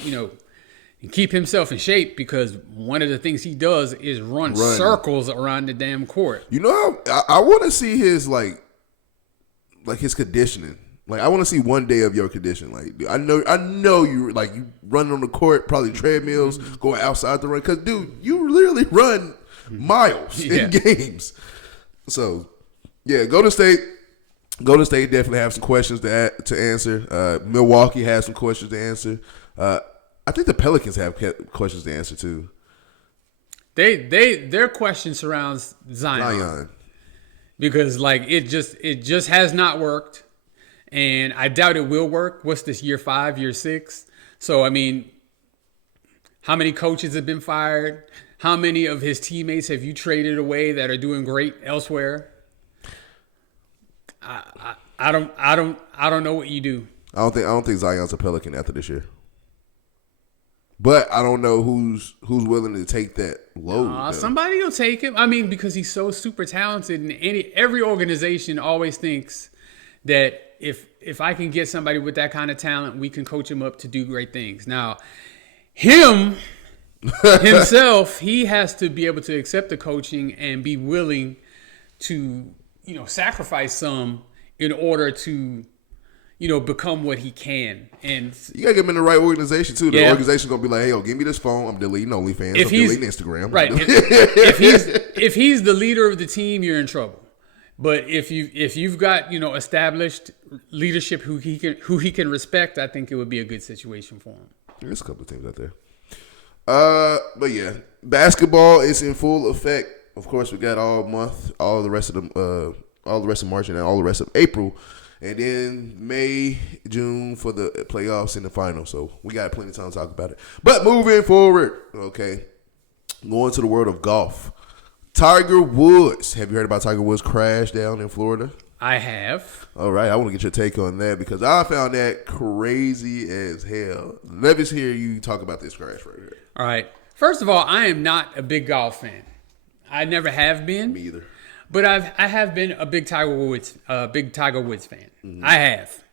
keep himself in shape, because one of the things he does is run circles around the damn court. I want to see his like his conditioning. Like I want to see one day of your condition. Like I know you like you run on the court, probably treadmills, going outside the run. Because dude, you literally run miles in games. So yeah, Golden State definitely have some questions to answer. Milwaukee has some questions to answer. I think the Pelicans have questions to answer too. Their question surrounds Zion. Because like it just has not worked, and I doubt it will work. What's this, year 5, year 6? So I mean, how many coaches have been fired? How many of his teammates have you traded away that are doing great elsewhere? I don't know what you do. I don't think Zion's a Pelican after this year. But I don't know who's willing to take that load. Somebody will take him. I mean, because he's so super talented, and every organization always thinks that if I can get somebody with that kind of talent, we can coach him up to do great things. Now, himself, he has to be able to accept the coaching and be willing to, sacrifice some in order to, become what he can. And you gotta get him in the right organization too. The organization's gonna be like, "Hey, give me this phone. I'm deleting OnlyFans. I'm deleting Instagram." Right. if he's the leader of the team, you're in trouble. But if you've got established leadership who he can respect, I think it would be a good situation for him. There's a couple of teams out there. But yeah, basketball is in full effect. Of course, we got all month, all the rest of March, and all the rest of April. And then May, June for the playoffs and the final. So we got plenty of time to talk about it. But moving forward, okay, going to the world of golf. Tiger Woods. Have you heard about Tiger Woods' crash down in Florida? I have. All right, I want to get your take on that because I found that crazy as hell. Let me hear you talk about this crash right here. All right. First of all, I am not a big golf fan. I never have been. Me either. But I have been a big Tiger Woods fan. Mm-hmm. I have.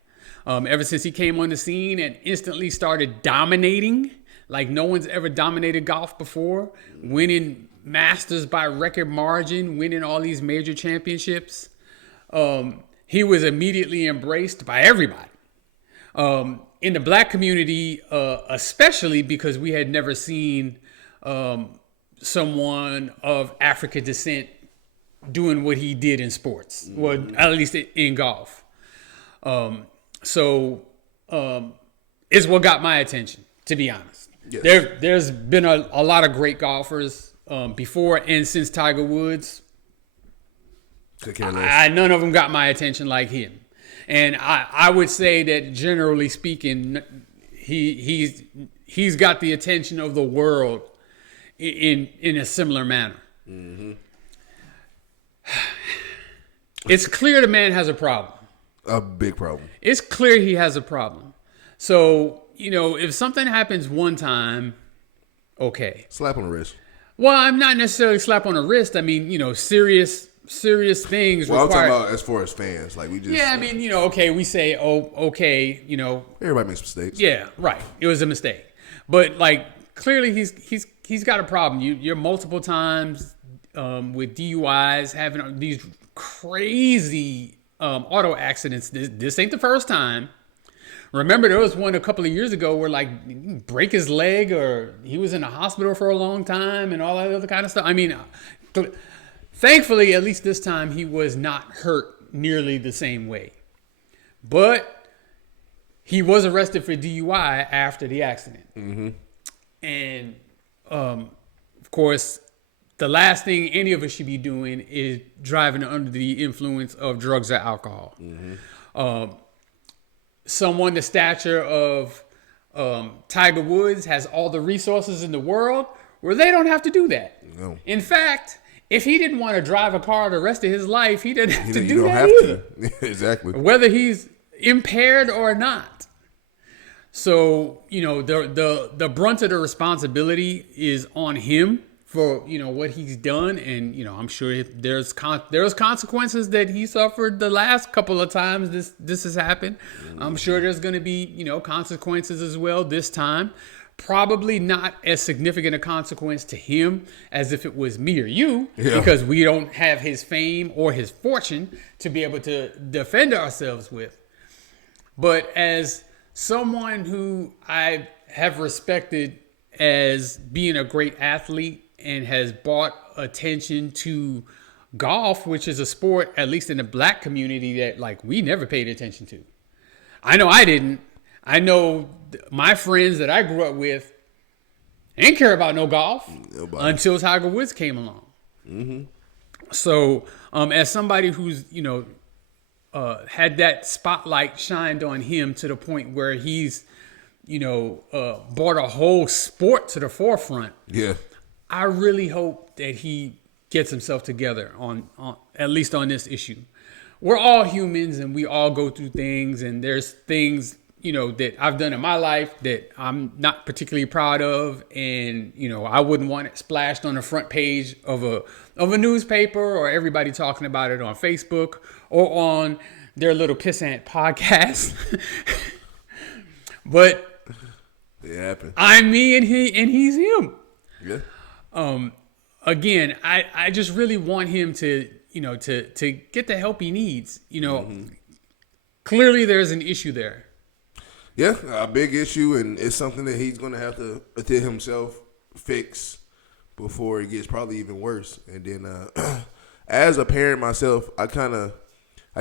Ever since he came on the scene and instantly started dominating like no one's ever dominated golf before, winning Masters by record margin, winning all these major championships. He was immediately embraced by everybody. In the black community, especially because we had never seen someone of African descent doing what he did in sports, well, at least in golf. So it's what got my attention, to be honest. Yes. There's been a lot of great golfers before and since Tiger Woods. None of them got my attention like him. And I would say that generally speaking, he's got the attention of the world in a similar manner. Mm-hmm. It's clear the man has a problem. A big problem. It's clear he has a problem. So, if something happens one time, okay. Slap on the wrist. Well, I'm not necessarily slap on the wrist. I mean, serious things require. I'm talking about as far as fans. Like we just. Yeah, I mean, okay, we say, oh, okay, Everybody makes mistakes. Yeah, right. It was a mistake. But, clearly he's got a problem. You're multiple times with DUIs, having these crazy auto accidents. This ain't the first time. Remember, there was one a couple of years ago where like break his leg, or he was in a hospital for a long time, and all that other kind of stuff. I mean, thankfully, at least this time, he was not hurt nearly the same way. But he was arrested for DUI after the accident. Mm-hmm. And, of course, the last thing any of us should be doing is driving under the influence of drugs or alcohol. Mm-hmm. Someone the stature of Tiger Woods has all the resources in the world where they don't have to do that. No. In fact, if he didn't want to drive a car the rest of his life, he didn't have to do that either. Exactly. Whether he's impaired or not. So, the brunt of the responsibility is on him for, what he's done. And, I'm sure there's consequences that he suffered the last couple of times this has happened. I'm sure there's going to be, consequences as well this time. Probably not as significant a consequence to him as if it was me or you, because we don't have his fame or his fortune to be able to defend ourselves with. But as someone who I have respected as being a great athlete and has brought attention to golf, which is a sport, at least in the black community, that like we never paid attention to. I know I didn't. I know my friends that I grew up with didn't care about no golf until Tiger Woods came along. Mm-hmm. So as somebody who's, had that spotlight shined on him to the point where he's, brought a whole sport to the forefront. Yeah. I really hope that he gets himself together on at least on this issue. We're all humans and we all go through things, and there's things, that I've done in my life that I'm not particularly proud of. And, I wouldn't want it splashed on the front page of a newspaper or everybody talking about it on Facebook or on their little pissant podcast. But it happened. I'm me and he's him. Yeah. Again, I just really want him to, to get the help he needs. Clearly there's an issue there. Yeah, a big issue, and it's something that he's going to have to himself fix before it gets probably even worse. And then as a parent myself, I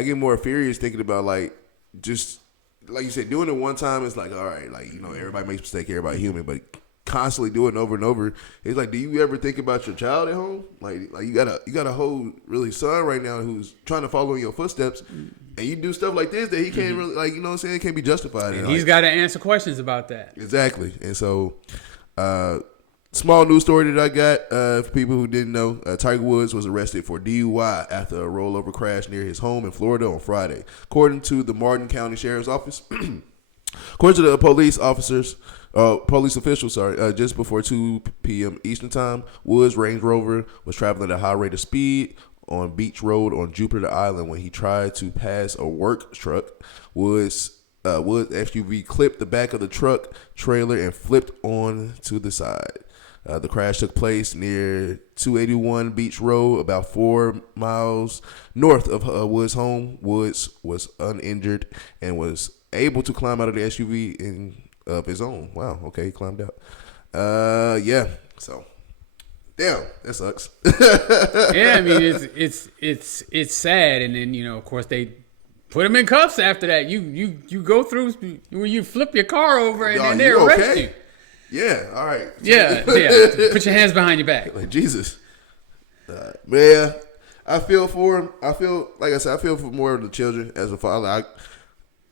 get more furious thinking about, like, just, like you said, doing it one time, it's like, all right, like, everybody makes mistakes, everybody human, but constantly doing it over and over, it's like, do you ever think about your child at home? Like you got a whole really son right now who's trying to follow in your footsteps, and you do stuff like this that he can't really, like, it can't be justified. And he's got to answer questions about that. Exactly. And so, small news story that I got for people who didn't know, Tiger Woods was arrested for DUI after a rollover crash near his home in Florida on Friday, according to the Martin County Sheriff's Office. According to the police officials, just before 2 p.m. Eastern Time, Woods' Range Rover was traveling at a high rate of speed on Beach Road on Jupiter Island when he tried to pass a work truck. Woods' SUV clipped the back of the truck trailer and flipped on to the side. The crash took place near 281 Beach Road, about 4 miles north of Woods' home. Woods was uninjured and was able to climb out of the SUV of his own. Wow. Okay, he climbed out. Yeah. So, damn, that sucks. Yeah, I mean it's sad, and then of course they put him in cuffs after that. You go through when you flip your car over and then they arrest you. Yeah. All right. Yeah. Put your hands behind your back. Like Jesus. Man, I feel for him. I feel, like I said, I feel for more of the children as a father.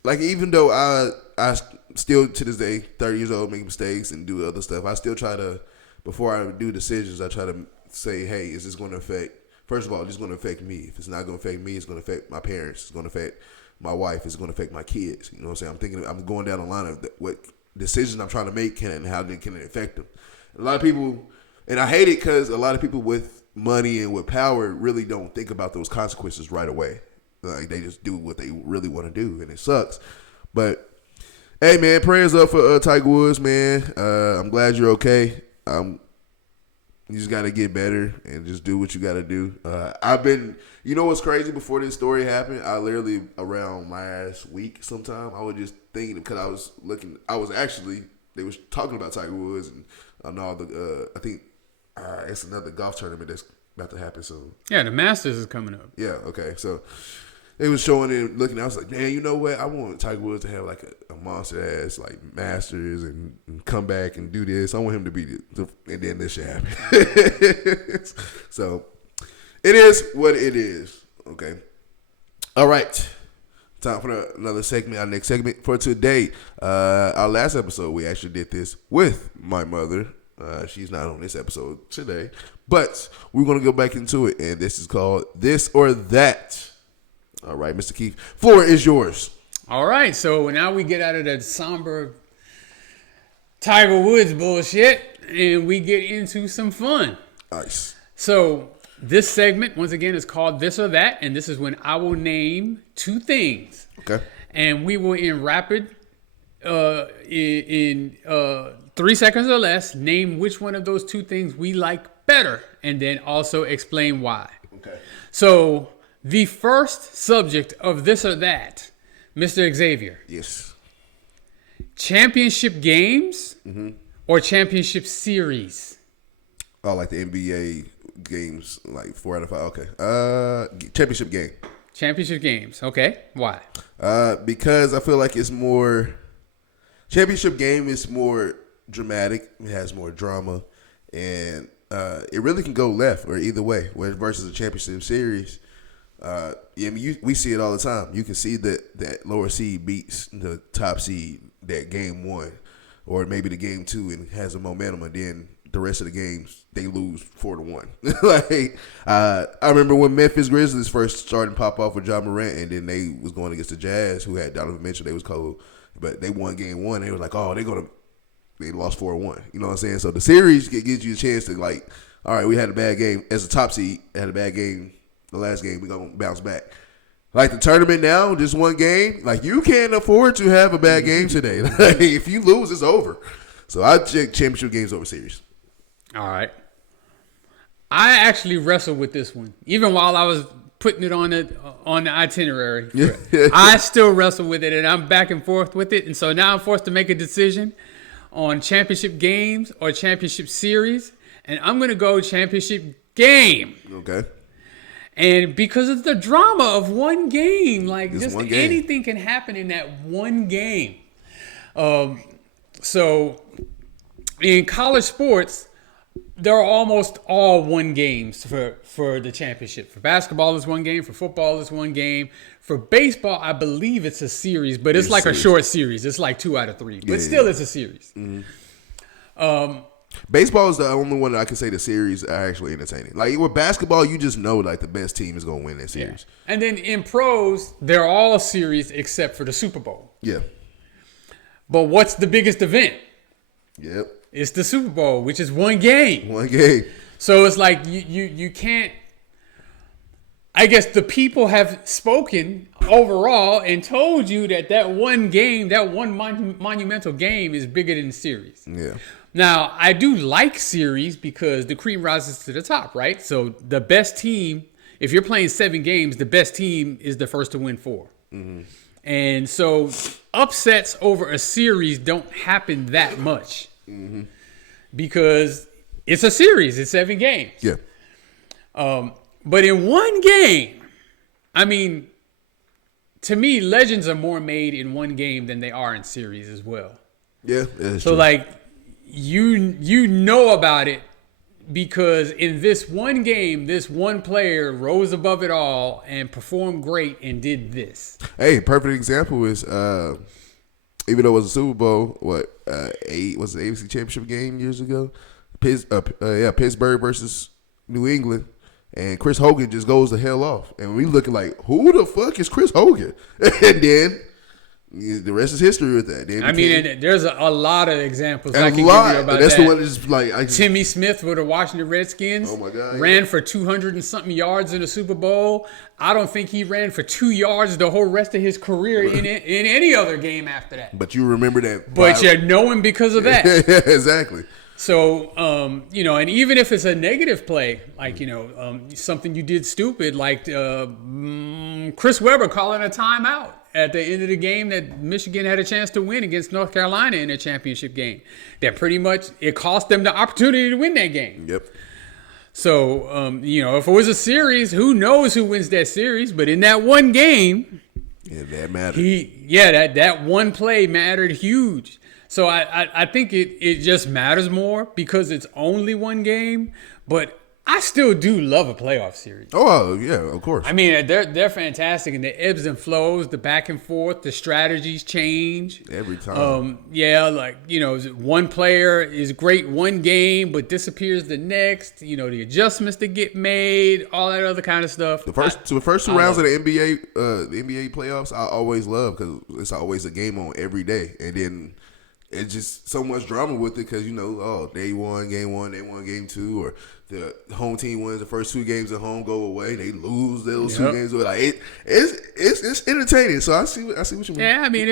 Like, even though I still, to this day, 30 years old, make mistakes and do other stuff, I still try to, before I do decisions, I try to say, hey, is this going to affect, first of all, this is going to affect me. If it's not going to affect me, it's going to affect my parents. It's going to affect my wife. It's going to affect my kids. You know what I'm saying? I'm going down the line of what decisions I'm trying to make and how can it affect them. A lot of people, and I hate it because a lot of people with money and with power really don't think about those consequences right away. Like, they just do what they really want to do, and it sucks. But hey, man, prayers up for Tiger Woods, man. I'm glad you're okay. You just got to get better and just do what you got to do. I've been, you know what's crazy? Before this story happened, I literally around last week sometime, I was just thinking because they was talking about Tiger Woods and all the, I think it's another golf tournament that's about to happen soon. Yeah, the Masters is coming up. Yeah, okay. So they was showing it, looking. I was like, man, you know what? I want Tiger Woods to have like a monster ass like Masters and come back and do this. I want him to be and then this shit happen. So it is what it is. Okay. All right. Time for another segment. Our next segment for today. Our last episode, we actually did this with my mother. She's not on this episode today, but we're gonna go back into it, and this is called This or That. All right, Mr. Keith, floor is yours. All right, so now we get out of that somber Tiger Woods bullshit, and we get into some fun. Nice. So this segment, once again, is called This or That, and this is when I will name two things. Okay. And we will, in rapid, in 3 seconds or less, name which one of those two things we like better, and then also explain why. Okay. So the first subject of This or That, Mr. Xavier. Yes. Championship games or championship series? Oh, like the NBA games, like 4 out of 5. Okay. Championship game. Championship games. Okay. Why? Because I feel like it's more. Championship game is more dramatic. It has more drama, and it really can go left or either way. Versus a championship series. We see it all the time. You can see that lower seed beats the top seed that game 1, or maybe the game 2, and has a momentum, and then the rest of the games they lose 4-1. Like I remember when Memphis Grizzlies first started to pop off with John Morant, and then they was going against the Jazz, who had Donovan Mitchell. They was cold, but they won game 1. They was like, oh, they lost 4-1. You know what I'm saying? So the series gives you a chance to like, all right, we had a bad game as a top seed, had a bad game. The last game, we're going to bounce back. Like the tournament now, just one game, like you can't afford to have a bad game today. Like, if you lose, it's over. So I check championship games over series. All right. I actually wrestled with this one. Even while I was putting it on the itinerary. Yeah. I still wrestle with it, and I'm back and forth with it. And so now I'm forced to make a decision on championship games or championship series. And I'm going to go championship game. Okay. And because of the drama of one game, like Just just one game. anything can happen in that one game. So in college sports, they're almost all one games for the championship. For basketball, it's one game. For football, it's one game. For baseball, I believe it's a series, but it's like a short series. It's like 2 out of 3, but still it's a series. Mm-hmm. Baseball is the only one that I can say the series are actually entertaining. Like with basketball, you just know like the best team is going to win that series. Yeah. And then in pros, they're all series except for the Super Bowl. Yeah. But what's the biggest event? Yep. It's the Super Bowl, which is one game. One game. So it's like you can't. I guess the people have spoken overall and told you that one game, that one monumental game is bigger than the series. Yeah. Now, I do like series because the cream rises to the top, right? So the best team, if you're playing 7 games, the best team is the first to win 4. Mm-hmm. And so upsets over a series don't happen that much because it's a series. It's 7 games. Yeah. But in one game, I mean, to me, legends are more made in one game than they are in series as well. Yeah. So true. Like you know about it because in this one game, this one player rose above it all and performed great and did this. Hey, perfect example is even though it was a Super Bowl, was the AFC Championship game years ago? Pittsburgh versus New England. And Chris Hogan just goes the hell off. And we looking like, who the fuck is Chris Hogan? And then the rest is history with that. And there's a lot of examples I can give you about that's that. The one that's like Timmy Smith with the Washington Redskins. Oh my God, ran for 200 and something yards in the Super Bowl. I don't think he ran for 2 yards the whole rest of his career in any other game after that. But you remember that. But you know him because of that. Yeah, exactly. So, and even if it's a negative play, like, something you did stupid, like Chris Webber calling a timeout at the end of the game that Michigan had a chance to win against North Carolina in a championship game. That pretty much, it cost them the opportunity to win that game. Yep. So, if it was a series, who knows who wins that series? But in that one game, yeah, that mattered. That one play mattered huge. So I think it just matters more because it's only one game. But I still do love a playoff series. Oh, yeah, of course. I mean, they're fantastic, and the ebbs and flows, the back and forth, the strategies change every time. One player is great one game, but disappears the next. The adjustments that get made, all that other kind of stuff. The first two rounds of the NBA playoffs, I always love because it's always a game on every day, and then it's just so much drama with it because day one, game one, day one, game two, or the home team wins the first two games at home, go away, they lose those two games. Like it's entertaining. So I see what you mean. Yeah, I mean,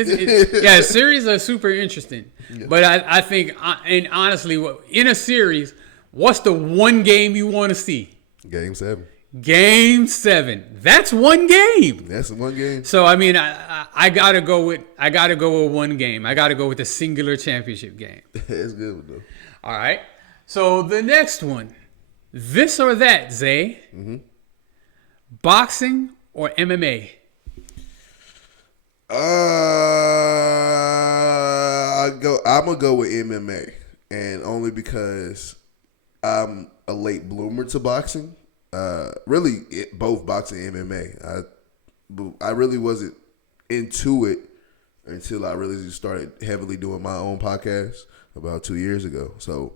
series are super interesting. Yeah. But I think, and honestly, in a series, what's the one game you want to see? Game 7. Game 7. That's one game. That's one game. So I mean, I gotta go with one game. I gotta go with the singular championship game. That's good though. All right. So the next one, this or that, Zay. Mm-hmm. Boxing or MMA? I'm gonna go with MMA, and only because I'm a late bloomer to boxing. Both boxing and MMA. I really wasn't into it until I really just started heavily doing my own podcast about 2 years ago. So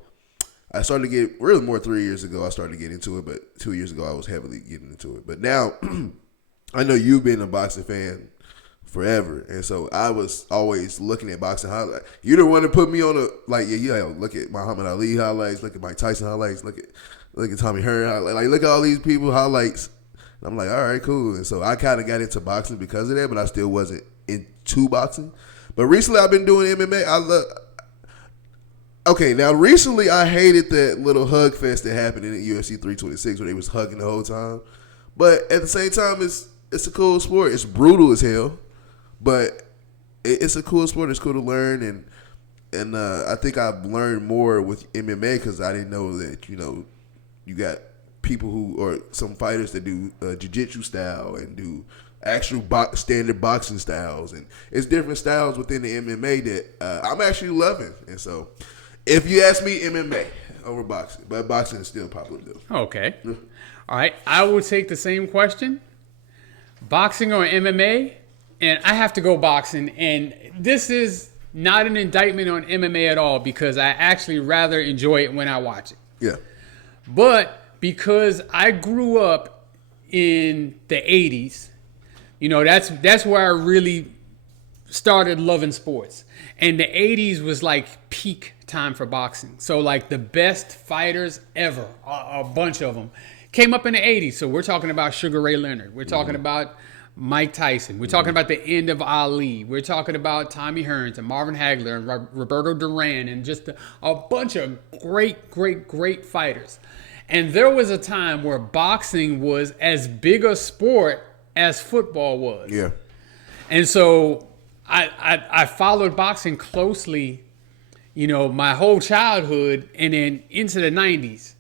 I started to get, really more 3 years ago, I started to get into it, but 2 years ago I was heavily getting into it. But now, I know you've been a boxing fan forever, and so I was always looking at boxing highlights. You're the one that put me on look at Muhammad Ali highlights, look at Mike Tyson highlights, look at Tommy Hearn highlights, look at all these people highlights. And I'm like, all right, cool. And so I kind of got into boxing because of that, but I still wasn't into boxing. But recently I've been doing MMA. Recently I hated that little hug fest that happened in the UFC 326 where they was hugging the whole time. But at the same time, it's a cool sport. It's brutal as hell, but it's a cool sport. It's cool to learn, and I think I've learned more with MMA because I didn't know that you got people or some fighters that do jiu-jitsu style and do actual standard boxing styles, and it's different styles within the MMA that I'm actually loving. And so, if you ask me, MMA over boxing, but boxing is still popular though. Okay, all right. I will take the same question: boxing or MMA, and I have to go boxing. And this is not an indictment on MMA at all because I actually rather enjoy it when I watch it. Yeah. But because I grew up in the 80s, that's where I really started loving sports. And the 80s was like peak time for boxing. So like the best fighters ever, a bunch of them, came up in the 80s. So we're talking about Sugar Ray Leonard. We're talking about Mike Tyson. We're talking about the end of Ali. We're talking about Tommy Hearns and Marvin Hagler and Roberto Duran and just a bunch of great fighters. And there was a time where boxing was as big a sport as football was. Yeah. And so I followed boxing closely, my whole childhood and then into the 90s.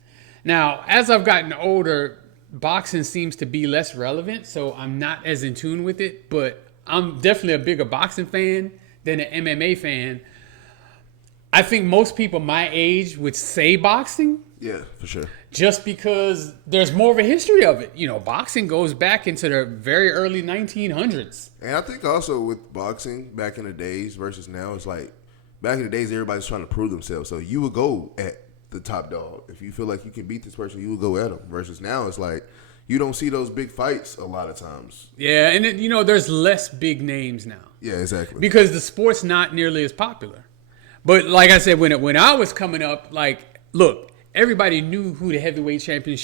Now, as I've gotten older, boxing seems to be less relevant, so I'm not as in tune with it, but I'm definitely a bigger boxing fan than an MMA fan. I think most people my age would say boxing. Yeah, for sure. Just because there's more of a history of it. Boxing goes back into the very early 1900s. And I think also with boxing back in the days versus now, it's like back in the days, everybody's trying to prove themselves. So you would go at the top dog. If you feel like you can beat this person, you would go at them. Versus now, it's like you don't see those big fights a lot of times. Yeah, and there's less big names now. Yeah, exactly. Because the sport's not nearly as popular. But like I said, when I was coming up, look, everybody knew who the heavyweight champion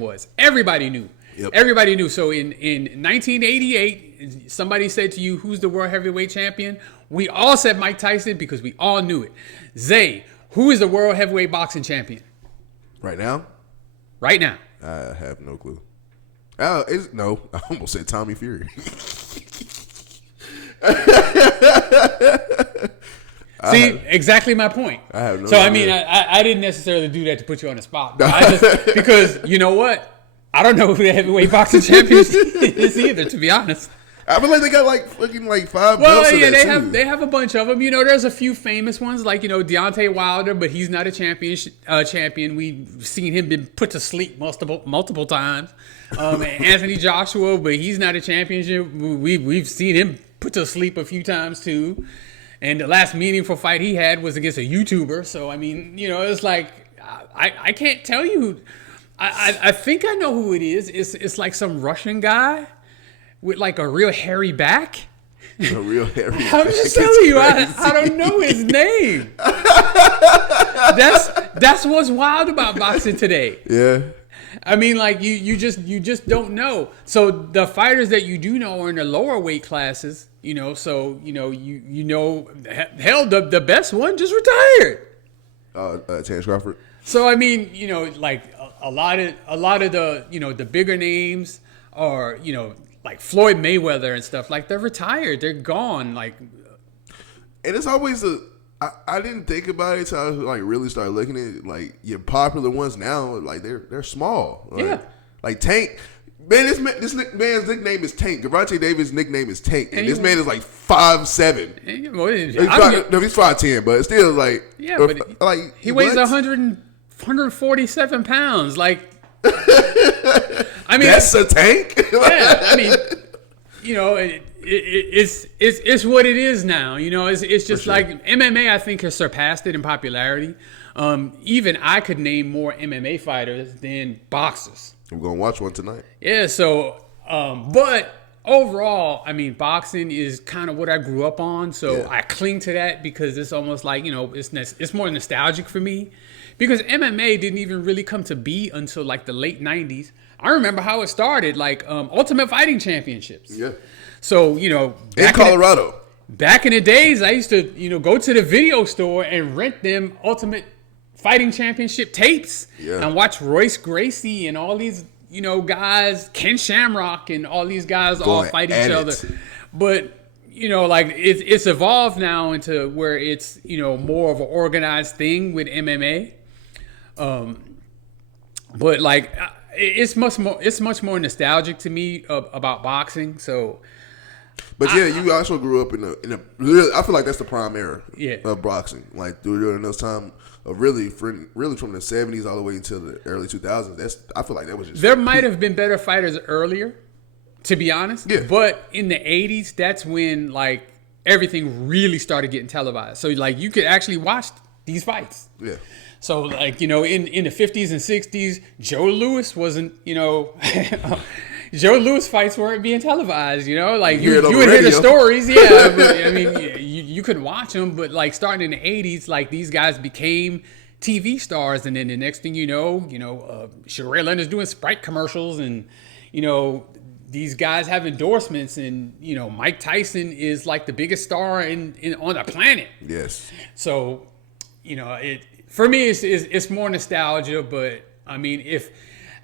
was. Everybody knew. Yep. Everybody knew. So in 1988, somebody said to you, who's the world heavyweight champion? We all said Mike Tyson because we all knew it. Zay, Who is the world heavyweight boxing champion Right now, right now? I have no clue. No, I almost said Tommy Fury. See, exactly my point. I have no So, I idea. mean, I didn't necessarily do that to put you on the spot. But I just, because, you know what? I don't know who the heavyweight boxing champion is either, to be honest. I feel like they got like fucking like 5 Well, belts in yeah, that too. they have a bunch of them. You know, there's a few famous ones like, you know, Deontay Wilder, but he's not a champion. We've seen him been put to sleep multiple times. Anthony Joshua, but he's not a champion. We've seen him put to sleep a few times too. And the last meaningful fight he had was against a YouTuber. So, I mean, you know, it's like, I can't tell you. I think I know who it is. It's like some Russian guy with like a real hairy back. A real hairy I'm just telling you, I don't know his name. That's what's wild about boxing today. Yeah. I mean, like you just don't know. So the fighters that you do know are in the lower weight classes, you know. So you know, hell, the best one just retired. Terrence Crawford. So I mean, you know, like a lot of the, you know, the bigger names are, you know, like Floyd Mayweather and stuff. Like they're retired, they're gone. Like, And it's always I didn't think about it until I like really started looking at it. Like your popular ones now, like they're small. Like, Yeah. Like Tank. Man, this man's nickname is Tank. Gervonta Davis' nickname is Tank, and this man is like 5'7". well, He's 5'10", but it's still like but like he weighs what? 147 pounds. Like, I mean, That's a tank. yeah. I mean, you know, it's what it is now. You know, it's just sure. like MMA. I think has surpassed it in popularity. Even I could name more MMA fighters than boxers. I'm gonna watch one tonight. Yeah. So, but overall, I mean, boxing is kind of what I grew up on. So Yeah. I cling to that because it's almost like, you know, it's more nostalgic for me. Because MMA didn't even really come to be until like the late 90s. I remember how it started, like Ultimate Fighting Championships. Yeah. So, you know, In Colorado. back in the days, I used to, you know, go to the video store and rent them Ultimate Fighting Championship tapes Yeah. and watch Royce Gracie and all these, you know, guys, Ken Shamrock and all these guys all Going fight at each other. it. But, you know, like it's evolved now into where it's, you know, more of an organized thing with MMA. But like it's much more nostalgic to me about boxing. So, But yeah, you also grew up in a really, I feel like that's the prime era Yeah. of boxing. Like during those time of really from the 70s all the way until the early 2000s. I feel like that was just there might have been better fighters earlier, to be honest. Yeah. But in the 80s, that's when like everything really started getting televised. So like you could actually watch these fights. yeah. So, like, you know, in the 50s and 60s, Joe Louis wasn't, you know, Joe Louis fights weren't being televised, you know? Like, you would hear the stories, yeah. But, I mean, you couldn't watch them, but, like, starting in the 80s, like, these guys became TV stars, and then the next thing you know, Sugar Ray Leonard's doing Sprite commercials, and, you know, these guys have endorsements, and, you know, Mike Tyson is, like, the biggest star on the planet. Yes. So, you know, for me, it's more nostalgia, but I mean,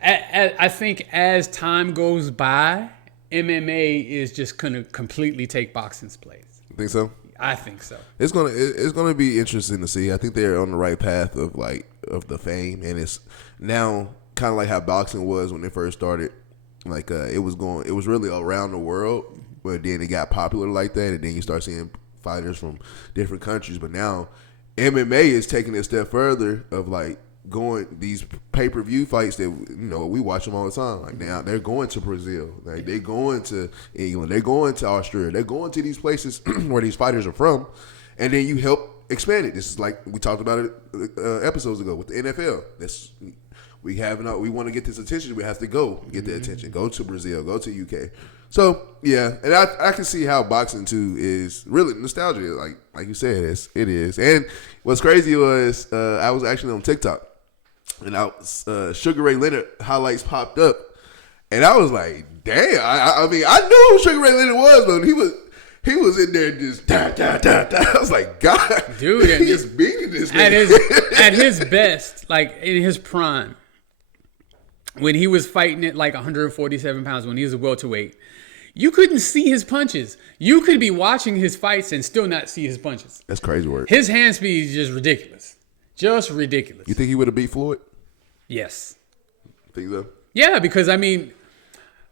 I think as time goes by, MMA is just gonna completely take boxing's place. You think so? I think so. It's gonna be interesting to see. I think they're on the right path of the fame, and it's now kind of like how boxing was when it first started. Like it was really around the world, but then it got popular like that, and then you start seeing fighters from different countries. But now MMA is taking it a step further of like going these pay-per-view fights that, you know, we watch them all the time. Like now they're going to Brazil, like they're going to England, they're going to Australia, they're going to these places where these fighters are from, and then you help expand it. This is like we talked about it episodes ago with the NFL. We want to get this attention. We have to go get the attention. Go to Brazil. Go to UK. So yeah, and I can see how boxing too is really nostalgia. Like you said, it is. And what's crazy was I was actually on TikTok, and Sugar Ray Leonard highlights popped up, and I was like, damn. I mean, I knew who Sugar Ray Leonard was, but He was in there just I was like, God, dude, he just beating this man. At his best, like in his prime, when he was fighting at like 147 pounds, when he was a welterweight, you couldn't see his punches. You could be watching his fights and still not see his punches. That's crazy work. His hand speed is just ridiculous. Just ridiculous. You think he would have beat Floyd? Yes. Think so? Yeah, because I mean,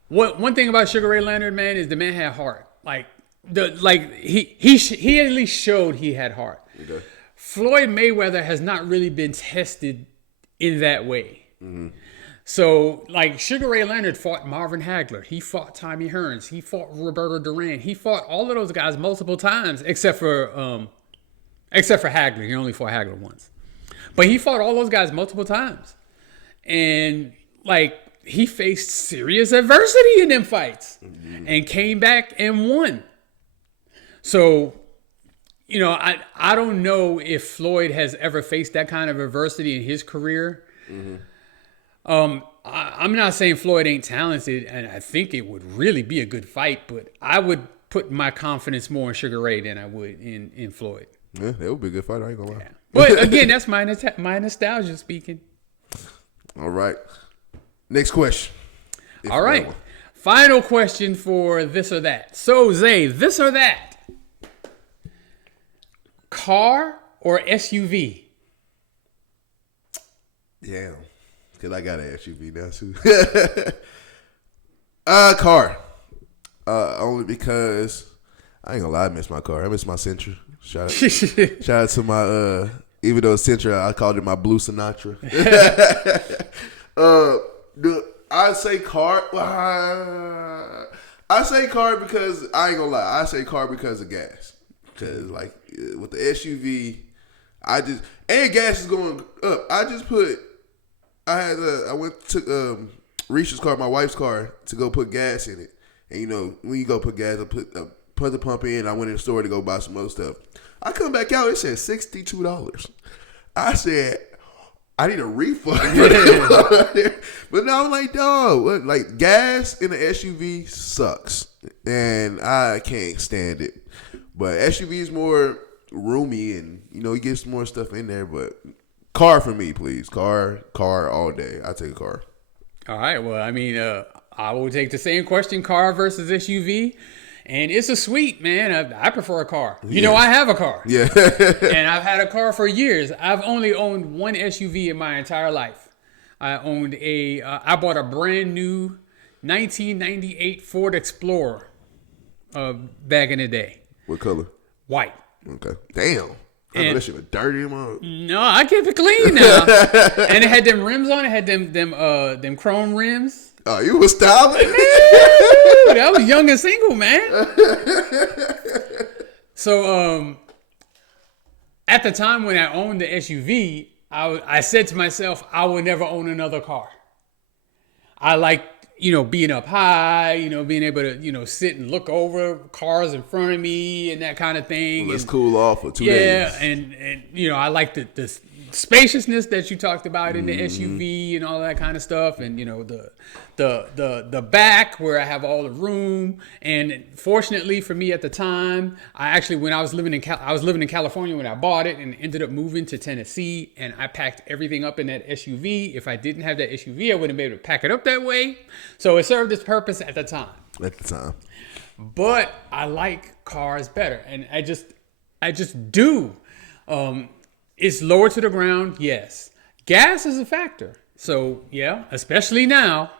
one thing about Sugar Ray Leonard, man, is the man had heart. He at least showed he had heart. Okay. Floyd Mayweather has not really been tested in that way. Mm-hmm. So, like, Sugar Ray Leonard fought Marvin Hagler. He fought Tommy Hearns. He fought Roberto Duran. He fought all of those guys multiple times, except for Hagler. He only fought Hagler once. But he fought all those guys multiple times. And, like, he faced serious adversity in them fights and came back and won. So, you know, I don't know if Floyd has ever faced that kind of adversity in his career. Mm-hmm. I'm not saying Floyd ain't talented, and I think it would really be a good fight, but I would put my confidence more in Sugar Ray than I would in Floyd. Yeah, that would be a good fight. I ain't gonna lie. Yeah. But again, that's my nostalgia speaking. All right. Next question. All right. Final question for this or that. So, Zay, this or that? Car or SUV? Damn. Because I got an SUV now, too. Car. Only because, I ain't gonna lie, I miss my car. I miss my Sentra. Shout out to my, even though it's Sentra, I called it my Blue Sinatra. I say car. I say car because, I ain't gonna lie, I say car because of gas. Because, like, with the SUV, and gas is going up. I went to Risha's car, my wife's car, to go put gas in it. And, you know, when you go put gas, I put the pump in. I went in the store to go buy some other stuff. I come back out, it said $62. I said, I need a refund. But now I'm like, dog, what? Like, gas in the SUV sucks. And I can't stand it. But SUV is more roomy and, you know, it gets more stuff in there. But car for me, please. Car all day. I take a car. All right. Well, I mean, I will take the same question, car versus SUV. And it's a sweet, man. I prefer a car. You know, I have a car. Yeah. And I've had a car for years. I've only owned one SUV in my entire life. I bought a brand new 1998 Ford Explorer back in the day. What color? White. Okay. Damn. I know that shit was dirty. No, I kept it clean now. And it had them rims on it. Had them chrome rims. Oh, you was styling? I was young and single, man. So, at the time when I owned the SUV, I said to myself, I will never own another car. I like, you know, being up high, you know, being able to, you know, sit and look over cars in front of me and that kind of thing. Well, let's cool off for 2 days. Yeah, and you know, I like the spaciousness that you talked about in the SUV and all that kind of stuff, and you know, the back where I have all the room. And fortunately for me at the time, I was living in California when I bought it, and ended up moving to Tennessee, and I packed everything up in that SUV. If I didn't have that SUV, I wouldn't be able to pack it up that way. So it served its purpose at the time. But I like cars better, and I just do. It's lower to the ground, yes. Gas is a factor. So, yeah, especially now,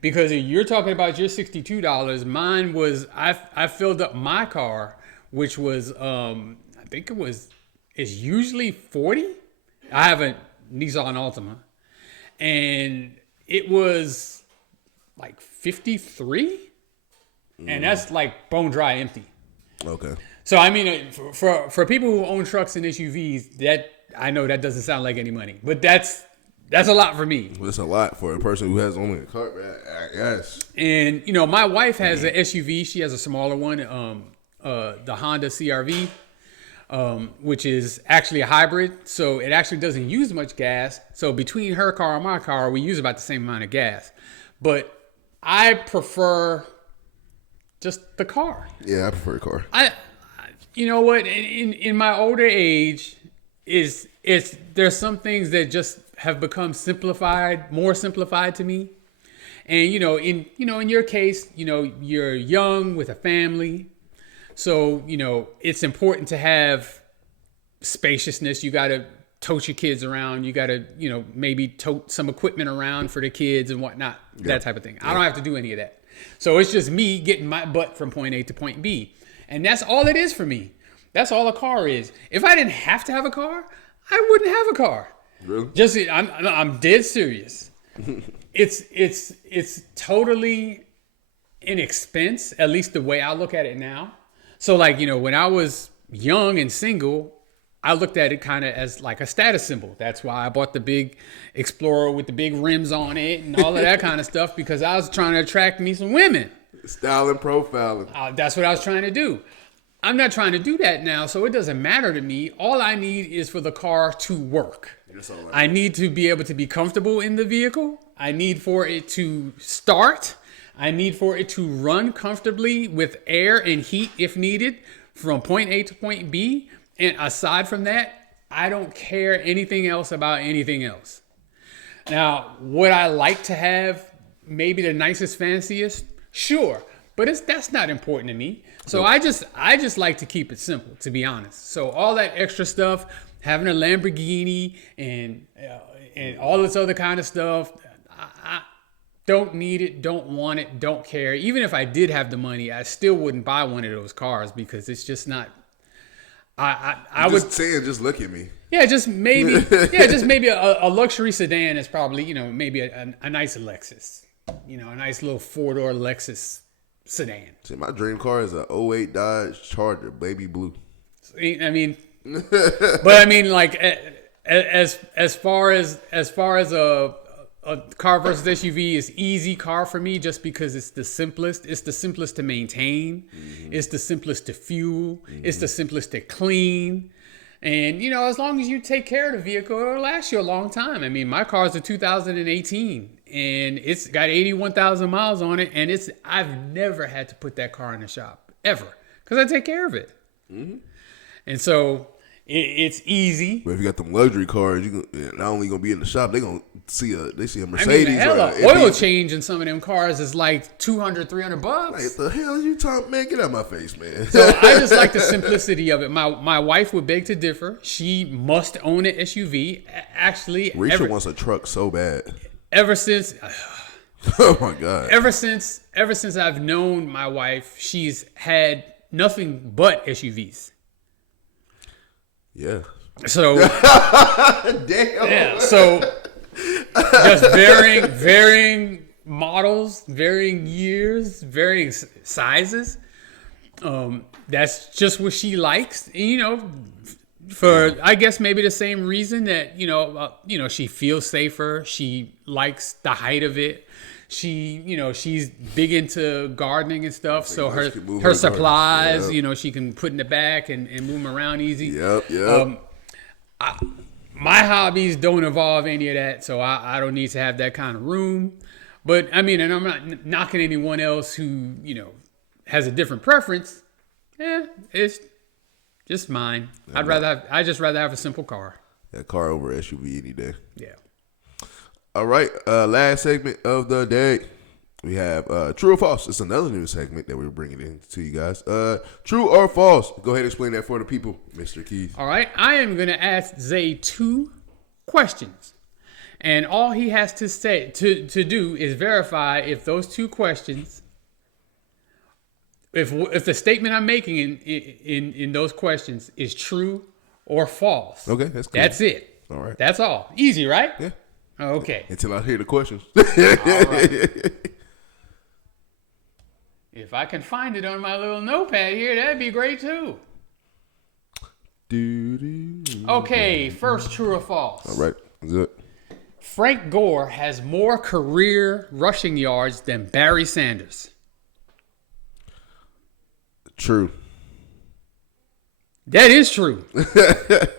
because you're talking about your $62. Mine was, I filled up my car, which was, I think it's usually 40. I have a Nissan Altima. And it was like 53. And that's like bone dry empty. Okay. So, I mean, for people who own trucks and SUVs, that I know that doesn't sound like any money, but that's a lot for me. Well, it's a lot for a person who has only a car, yes. And, you know, my wife has an SUV. She has a smaller one, the Honda CRV, which is actually a hybrid. So it actually doesn't use much gas. So between her car and my car, we use about the same amount of gas. But I prefer just the car. Yeah, I prefer a car. You know what? In my older age, there's some things that just have become more simplified to me. And in your case, you're young with a family, so it's important to have spaciousness. You got to tote your kids around. You got to maybe tote some equipment around for the kids and whatnot. That type of thing. I don't have to do any of that. So it's just me getting my butt from point A to point B. And that's all it is for me. That's all a car is. If I didn't have to have a car, I wouldn't have a car. Really? I'm dead serious. It's totally an expense, at least the way I look at it now. So when I was young and single, I looked at it kind of as like a status symbol. That's why I bought the big Explorer with the big rims on it and all of that kind of stuff, because I was trying to attract me some women. Style and profiling. That's what I was trying to do. I'm not trying to do that now, so it doesn't matter to me. All I need is for the car to work. I need to be able to be comfortable in the vehicle. I need for it to start. I need for it to run comfortably with air and heat if needed from point A to point B. And aside from that, I don't care anything else about anything else. Now, would I like to have maybe the nicest, fanciest? Sure, but that's not important to me. So I just like to keep it simple, to be honest. So all that extra stuff, having a Lamborghini and all this other kind of stuff, I don't need it, don't want it, don't care. Even if I did have the money, I still wouldn't buy one of those cars because it's just not. I would saying, just look at me. Yeah, just maybe a luxury sedan is probably maybe a nice Lexus, a nice little 4-door Lexus sedan. See, my dream car is a 08 Dodge Charger, baby blue. I mean, but I mean, like as far as a car versus SUV is easy car for me just because it's the simplest. It's the simplest to maintain. Mm-hmm. It's the simplest to fuel. Mm-hmm. It's the simplest to clean. And, as long as you take care of the vehicle, it'll last you a long time. I mean, my car's a 2018 and it's got 81,000 miles on it. And I've never had to put that car in the shop ever because I take care of it. Mm-hmm. And so it's easy. But if you got them luxury cars, you not only gonna be in the shop, they see a Mercedes. I mean, oil change in some of them cars is like $200, $300. Like, the hell you talking, man? Get out of my face, man. So I just like the simplicity of it. My wife would beg to differ. She must own an SUV. Actually, Risha wants a truck so bad. Ever since. Oh my God. Ever since I've known my wife, she's had nothing but SUVs. Yeah. So damn. Yeah. So just varying models, varying years, varying sizes. That's just what she likes. For I guess maybe the same reason that she feels safer. She likes the height of it. She's big into gardening and stuff, so her supplies, she can put in the back and move them around easy. Yep. My hobbies don't involve any of that, so I don't need to have that kind of room. But I mean, and I'm not knocking anyone else who has a different preference. It's just mine. I'd just rather have a simple car. That car over SUV any day. Yeah. All right, last segment of the day. We have True or False. It's another new segment that we're bringing in to you guys. True or False? Go ahead and explain that for the people, Mr. Keith. All right, I am going to ask Zay 2 questions. And all he has to say to do is verify if those 2 questions, if the statement I'm making in those questions is true or false. Okay, that's cool. That's it. All right. That's all. Easy, right? Yeah. Okay. Until I hear the questions. All right. If I can find it on my little notepad here, that'd be great too. Okay, first true or false? All right, good. Frank Gore has more career rushing yards than Barry Sanders. True. That is true.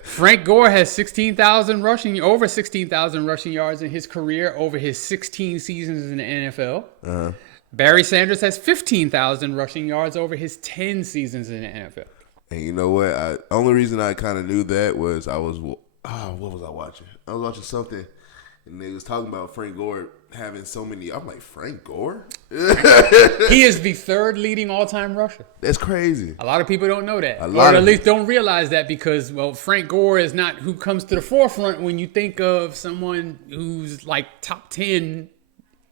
Frank Gore has over 16,000 rushing yards in his career over his 16 seasons in the NFL. Barry Sanders has 15,000 rushing yards over his 10 seasons in the NFL. And you know what? Only reason I kind of knew that was what was I watching? I was watching something, and they was talking about Frank Gore having so many. I'm like, Frank Gore? He is the third leading all-time rusher. That's crazy. A lot of people don't know that, or at least don't realize that because, well, Frank Gore is not who comes to the forefront when you think of someone who's like top 10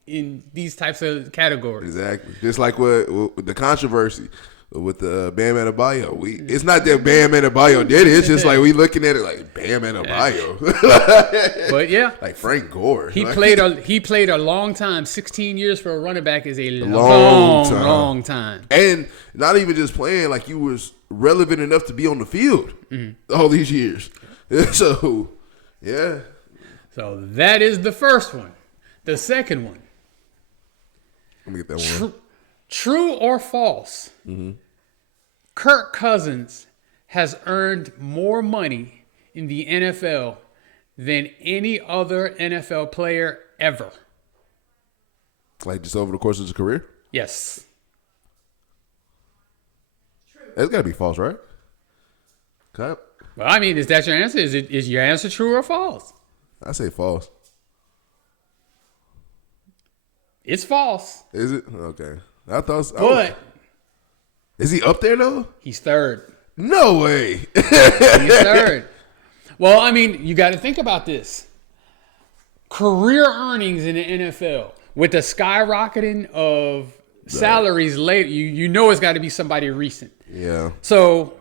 in these types of categories. Exactly. Just like what the controversy with the Bam Adebayo. It's not that Bam Adebayo did it. It's just like we looking at it like Bam Adebayo. But yeah, like Frank Gore. He played a long time. 16 years for a running back is a long time. And not even just playing, like you was relevant enough to be on the field all these years. So, yeah. So that is the first one. The second one. Let me get that one. True or false? Mm-hmm. Kirk Cousins has earned more money in the NFL than any other NFL player ever. Like just over the course of his career? Yes. True. That's got to be false, right? Well, I mean, is that your answer? Is your answer true or false? I say false. It's false. Is it? Okay. I thought so. But is he up there though? He's third. No way. He's third. Well, I mean, you got to think about this. Career earnings in the NFL with the skyrocketing of salaries late, you know it's got to be somebody recent. Yeah. So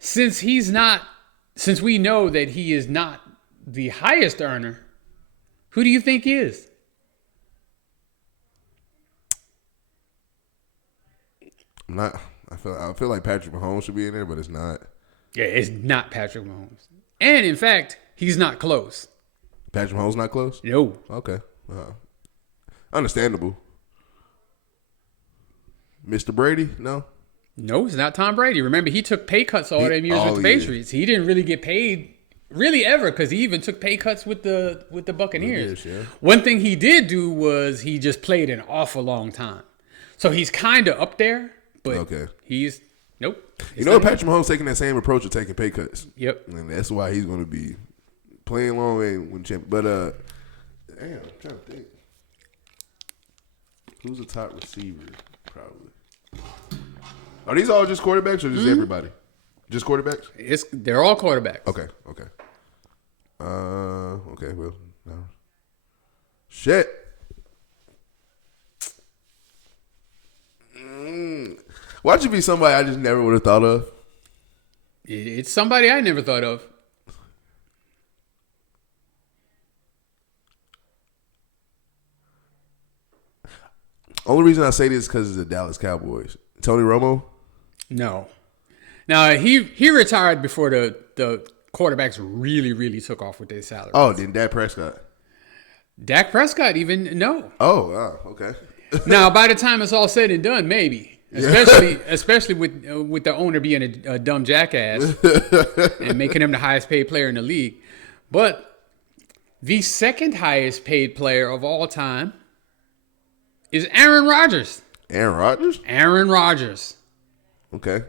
since we know that he is not the highest earner, who do you think is? I feel like Patrick Mahomes should be in there, but it's not. Yeah, it's not Patrick Mahomes. And in fact, he's not close. Patrick Mahomes not close? No. Okay. Understandable. Mr. Brady? No? No, it's not Tom Brady. Remember, he took pay cuts all them years with the Patriots. He didn't really get paid really ever because he even took pay cuts with the Buccaneers. Yeah. One thing he did do was he just played an awful long time. So he's kind of up there. But he's nope. You know, Patrick Mahomes taking that same approach of taking pay cuts. Yep, and that's why he's going to be playing long and win champion. But damn, I'm trying to think. Who's the top receiver? Probably. Are these all just quarterbacks or just everybody? Just quarterbacks? They're all quarterbacks. Okay. Okay. Well, no. Shit. Why'd you be somebody I just never would have thought of? It's somebody I never thought of. Only reason I say this is because it's the Dallas Cowboys. Tony Romo? No. Now, he retired before the quarterbacks really, really took off with their salaries. Oh, then Dak Prescott? Dak Prescott even, no. Oh, wow. Okay. Now, by the time it's all said and done, maybe. Especially with the owner being a dumb jackass and making him the highest paid player in the league. But the second highest paid player of all time is Aaron Rodgers. Aaron Rodgers? Aaron Rodgers. Okay.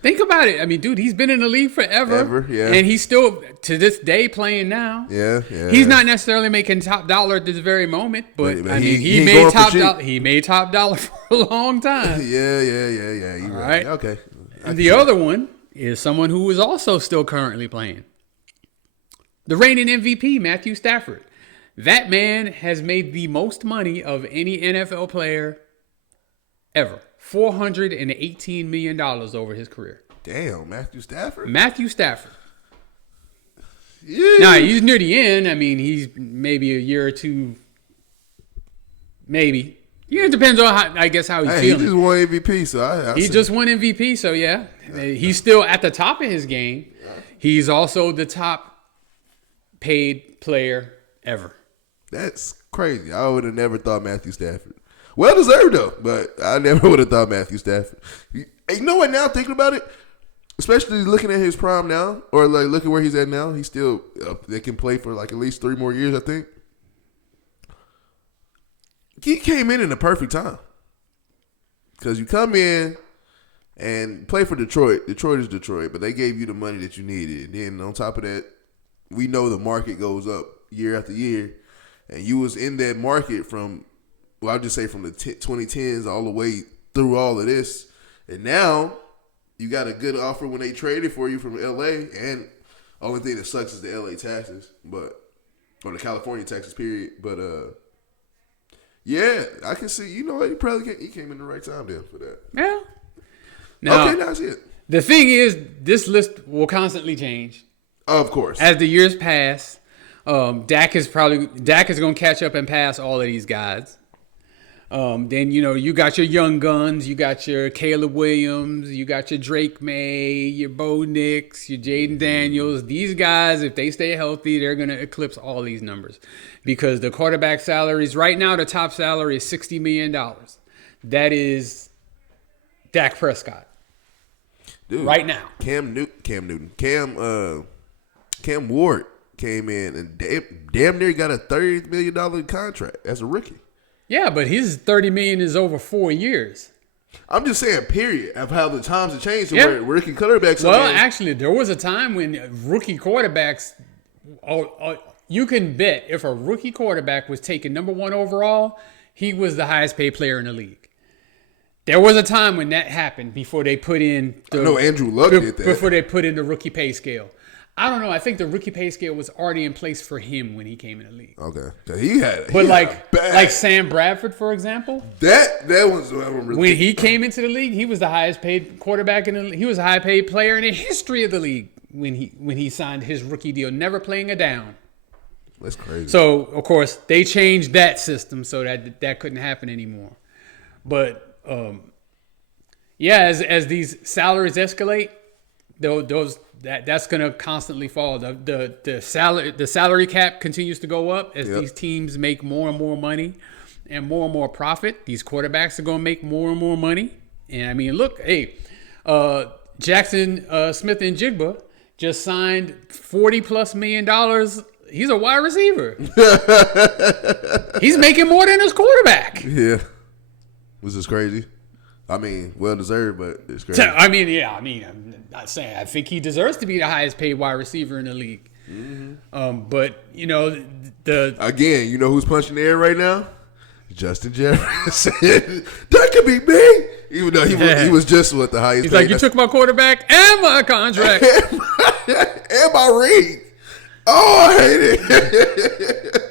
Think about it. I mean, dude, he's been in the league forever. And he's still, to this day, playing now. Yeah. He's not necessarily making top dollar at this very moment, but I mean, he made top dollar. He made top dollar for a long time. Yeah. You're right. Okay. And the other one is someone who is also still currently playing. The reigning MVP, Matthew Stafford. That man has made the most money of any NFL player ever. $418 million over his career. Damn, Matthew Stafford? Yeah. Now, he's near the end. I mean, he's maybe a year or two. Maybe. Yeah, it depends on, how he's feeling. He just won MVP, so He just won MVP, so yeah. He's still at the top of his game. He's also the top paid player ever. That's crazy. I would have never thought Matthew Stafford. Well deserved though, but I never would have thought Matthew Stafford. You know what? Now thinking about it, especially looking at his prime now, or like looking where he's at now, he's still they can play for like at least 3 more years, I think. he came in the perfect time. Because you come in and play for Detroit. Detroit is Detroit, but they gave you the money that you needed. And then on top of that, we know the market goes up year after year. And you was in that market from, well, I'll just say from the 2010s all the way through all of this. And now you got a good offer when they traded for you from L.A. And only thing that sucks is the L.A. taxes, or the California taxes, period. But, yeah, I can see, he came in the right time there for that. Yeah. Now, okay, that's it. The thing is, this list will constantly change. Of course. As the years pass, Dak is going to catch up and pass all of these guys. Then, you got your young guns. You got your Caleb Williams. You got your Drake May, your Bo Nix, your Jaden Daniels. These guys, if they stay healthy, they're going to eclipse all these numbers. Because the quarterback salaries, right now, the top salary is $60 million. That is Dak Prescott. Dude, right now. Cam Ward came in and damn near got a $30 million contract as a rookie. Yeah, but his $30 million is over 4 years. I'm just saying, period, of how the times have changed to where rookie quarterbacks. Well, actually, there was a time when rookie quarterbacks. You can bet if a rookie quarterback was taken number 1 overall, he was the highest paid player in the league. There was a time when that happened before they put in. I know Andrew Luck did that. Before they put in the rookie pay scale. I don't know. I think the rookie pay scale was already in place for him when he came in the league. Okay, he had. But like Sam Bradford, for example, that was really when he came into the league, he was the highest paid quarterback in the league. He was a high paid player in the history of the league when he signed his rookie deal, never playing a down. That's crazy. So of course they changed that system so that couldn't happen anymore. But as these salaries escalate, that's going to constantly fall. The salary cap continues to go up as these teams make more and more money and more profit. These quarterbacks are going to make more and more money. And I mean, look, Jackson Smith and Jigba just signed $40+ million. He's a wide receiver. He's making more than his quarterback. Yeah, which is crazy. I mean, well deserved, but it's crazy. I'm not saying I think he deserves to be the highest paid wide receiver in the league. Mm-hmm. But again, you know who's punching the air right now? Justin Jefferson. That could be me. Even though he was just the highest. He's paid. Like, you took my quarterback and my contract and my ring. Oh, I hate it.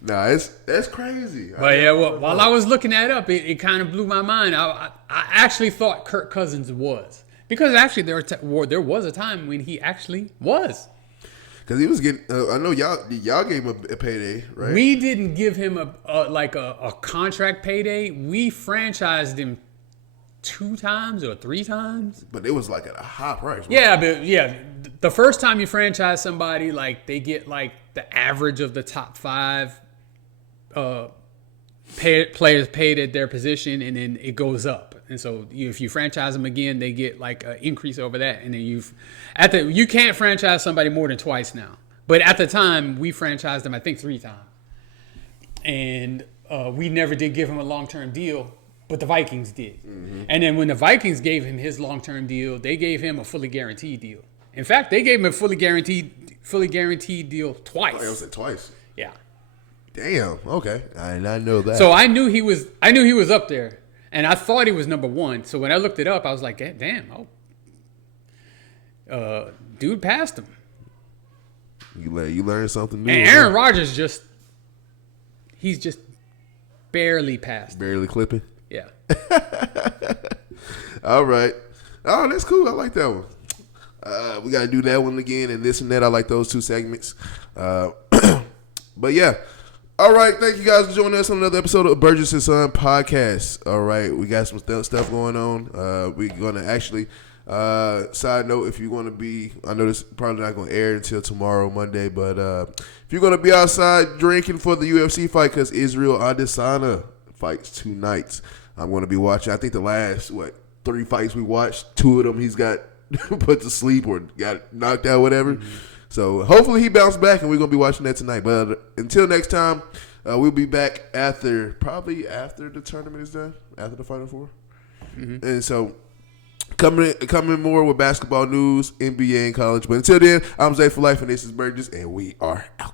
Nah, that's crazy. But while I was looking that up, it kind of blew my mind. I actually thought Kirk Cousins was. Because actually there was a time when he actually was. Because he was getting, I know y'all gave him a payday, right? We didn't give him a contract payday. We franchised him 2 times or 3 times. But it was like at a high price. Yeah, the first time you franchise somebody, like they get like the average of the top 5 players paid at their position, and then it goes up. And so if you franchise them again, they get like an increase over that. And then you can't franchise somebody more than twice now. But at the time, we franchised them, I think, 3 times. And we never did give him a long-term deal, but the Vikings did. Mm-hmm. And then when the Vikings gave him his long-term deal, they gave him a fully guaranteed deal. In fact, they gave him a fully guaranteed deal twice. Oh, it was twice. Yeah. Damn. Okay, I did not know that. So I knew he was up there, and I thought he was number 1. So when I looked it up, I was like, damn, dude passed him. You learned something new. And Aaron Rodgers he's just barely passed. Barely clipping. Yeah. All right. Oh, that's cool. I like that one. We got to do that one again and this and that. I like those 2 segments. But yeah. All right. Thank you guys for joining us on another episode of Burgess&son Podcast. All right. We got some stuff going on. We're going to actually, side note, if you're going to be, I know this is probably not going to air until tomorrow, Monday, but if you're going to be outside drinking for the UFC fight, because Israel Adesanya fights tonight, I'm going to be watching. I think the last, 3 fights we watched, 2 of them he's got put to sleep or got knocked out, whatever. Mm-hmm. So hopefully he bounced back, and we're going to be watching that tonight. But until next time, We'll be back probably after the tournament is done, after the Final Four. Mm-hmm. And so coming more with basketball news, NBA, and college. But until then, I'm Zay for Life, and this is Burgess, and we are out.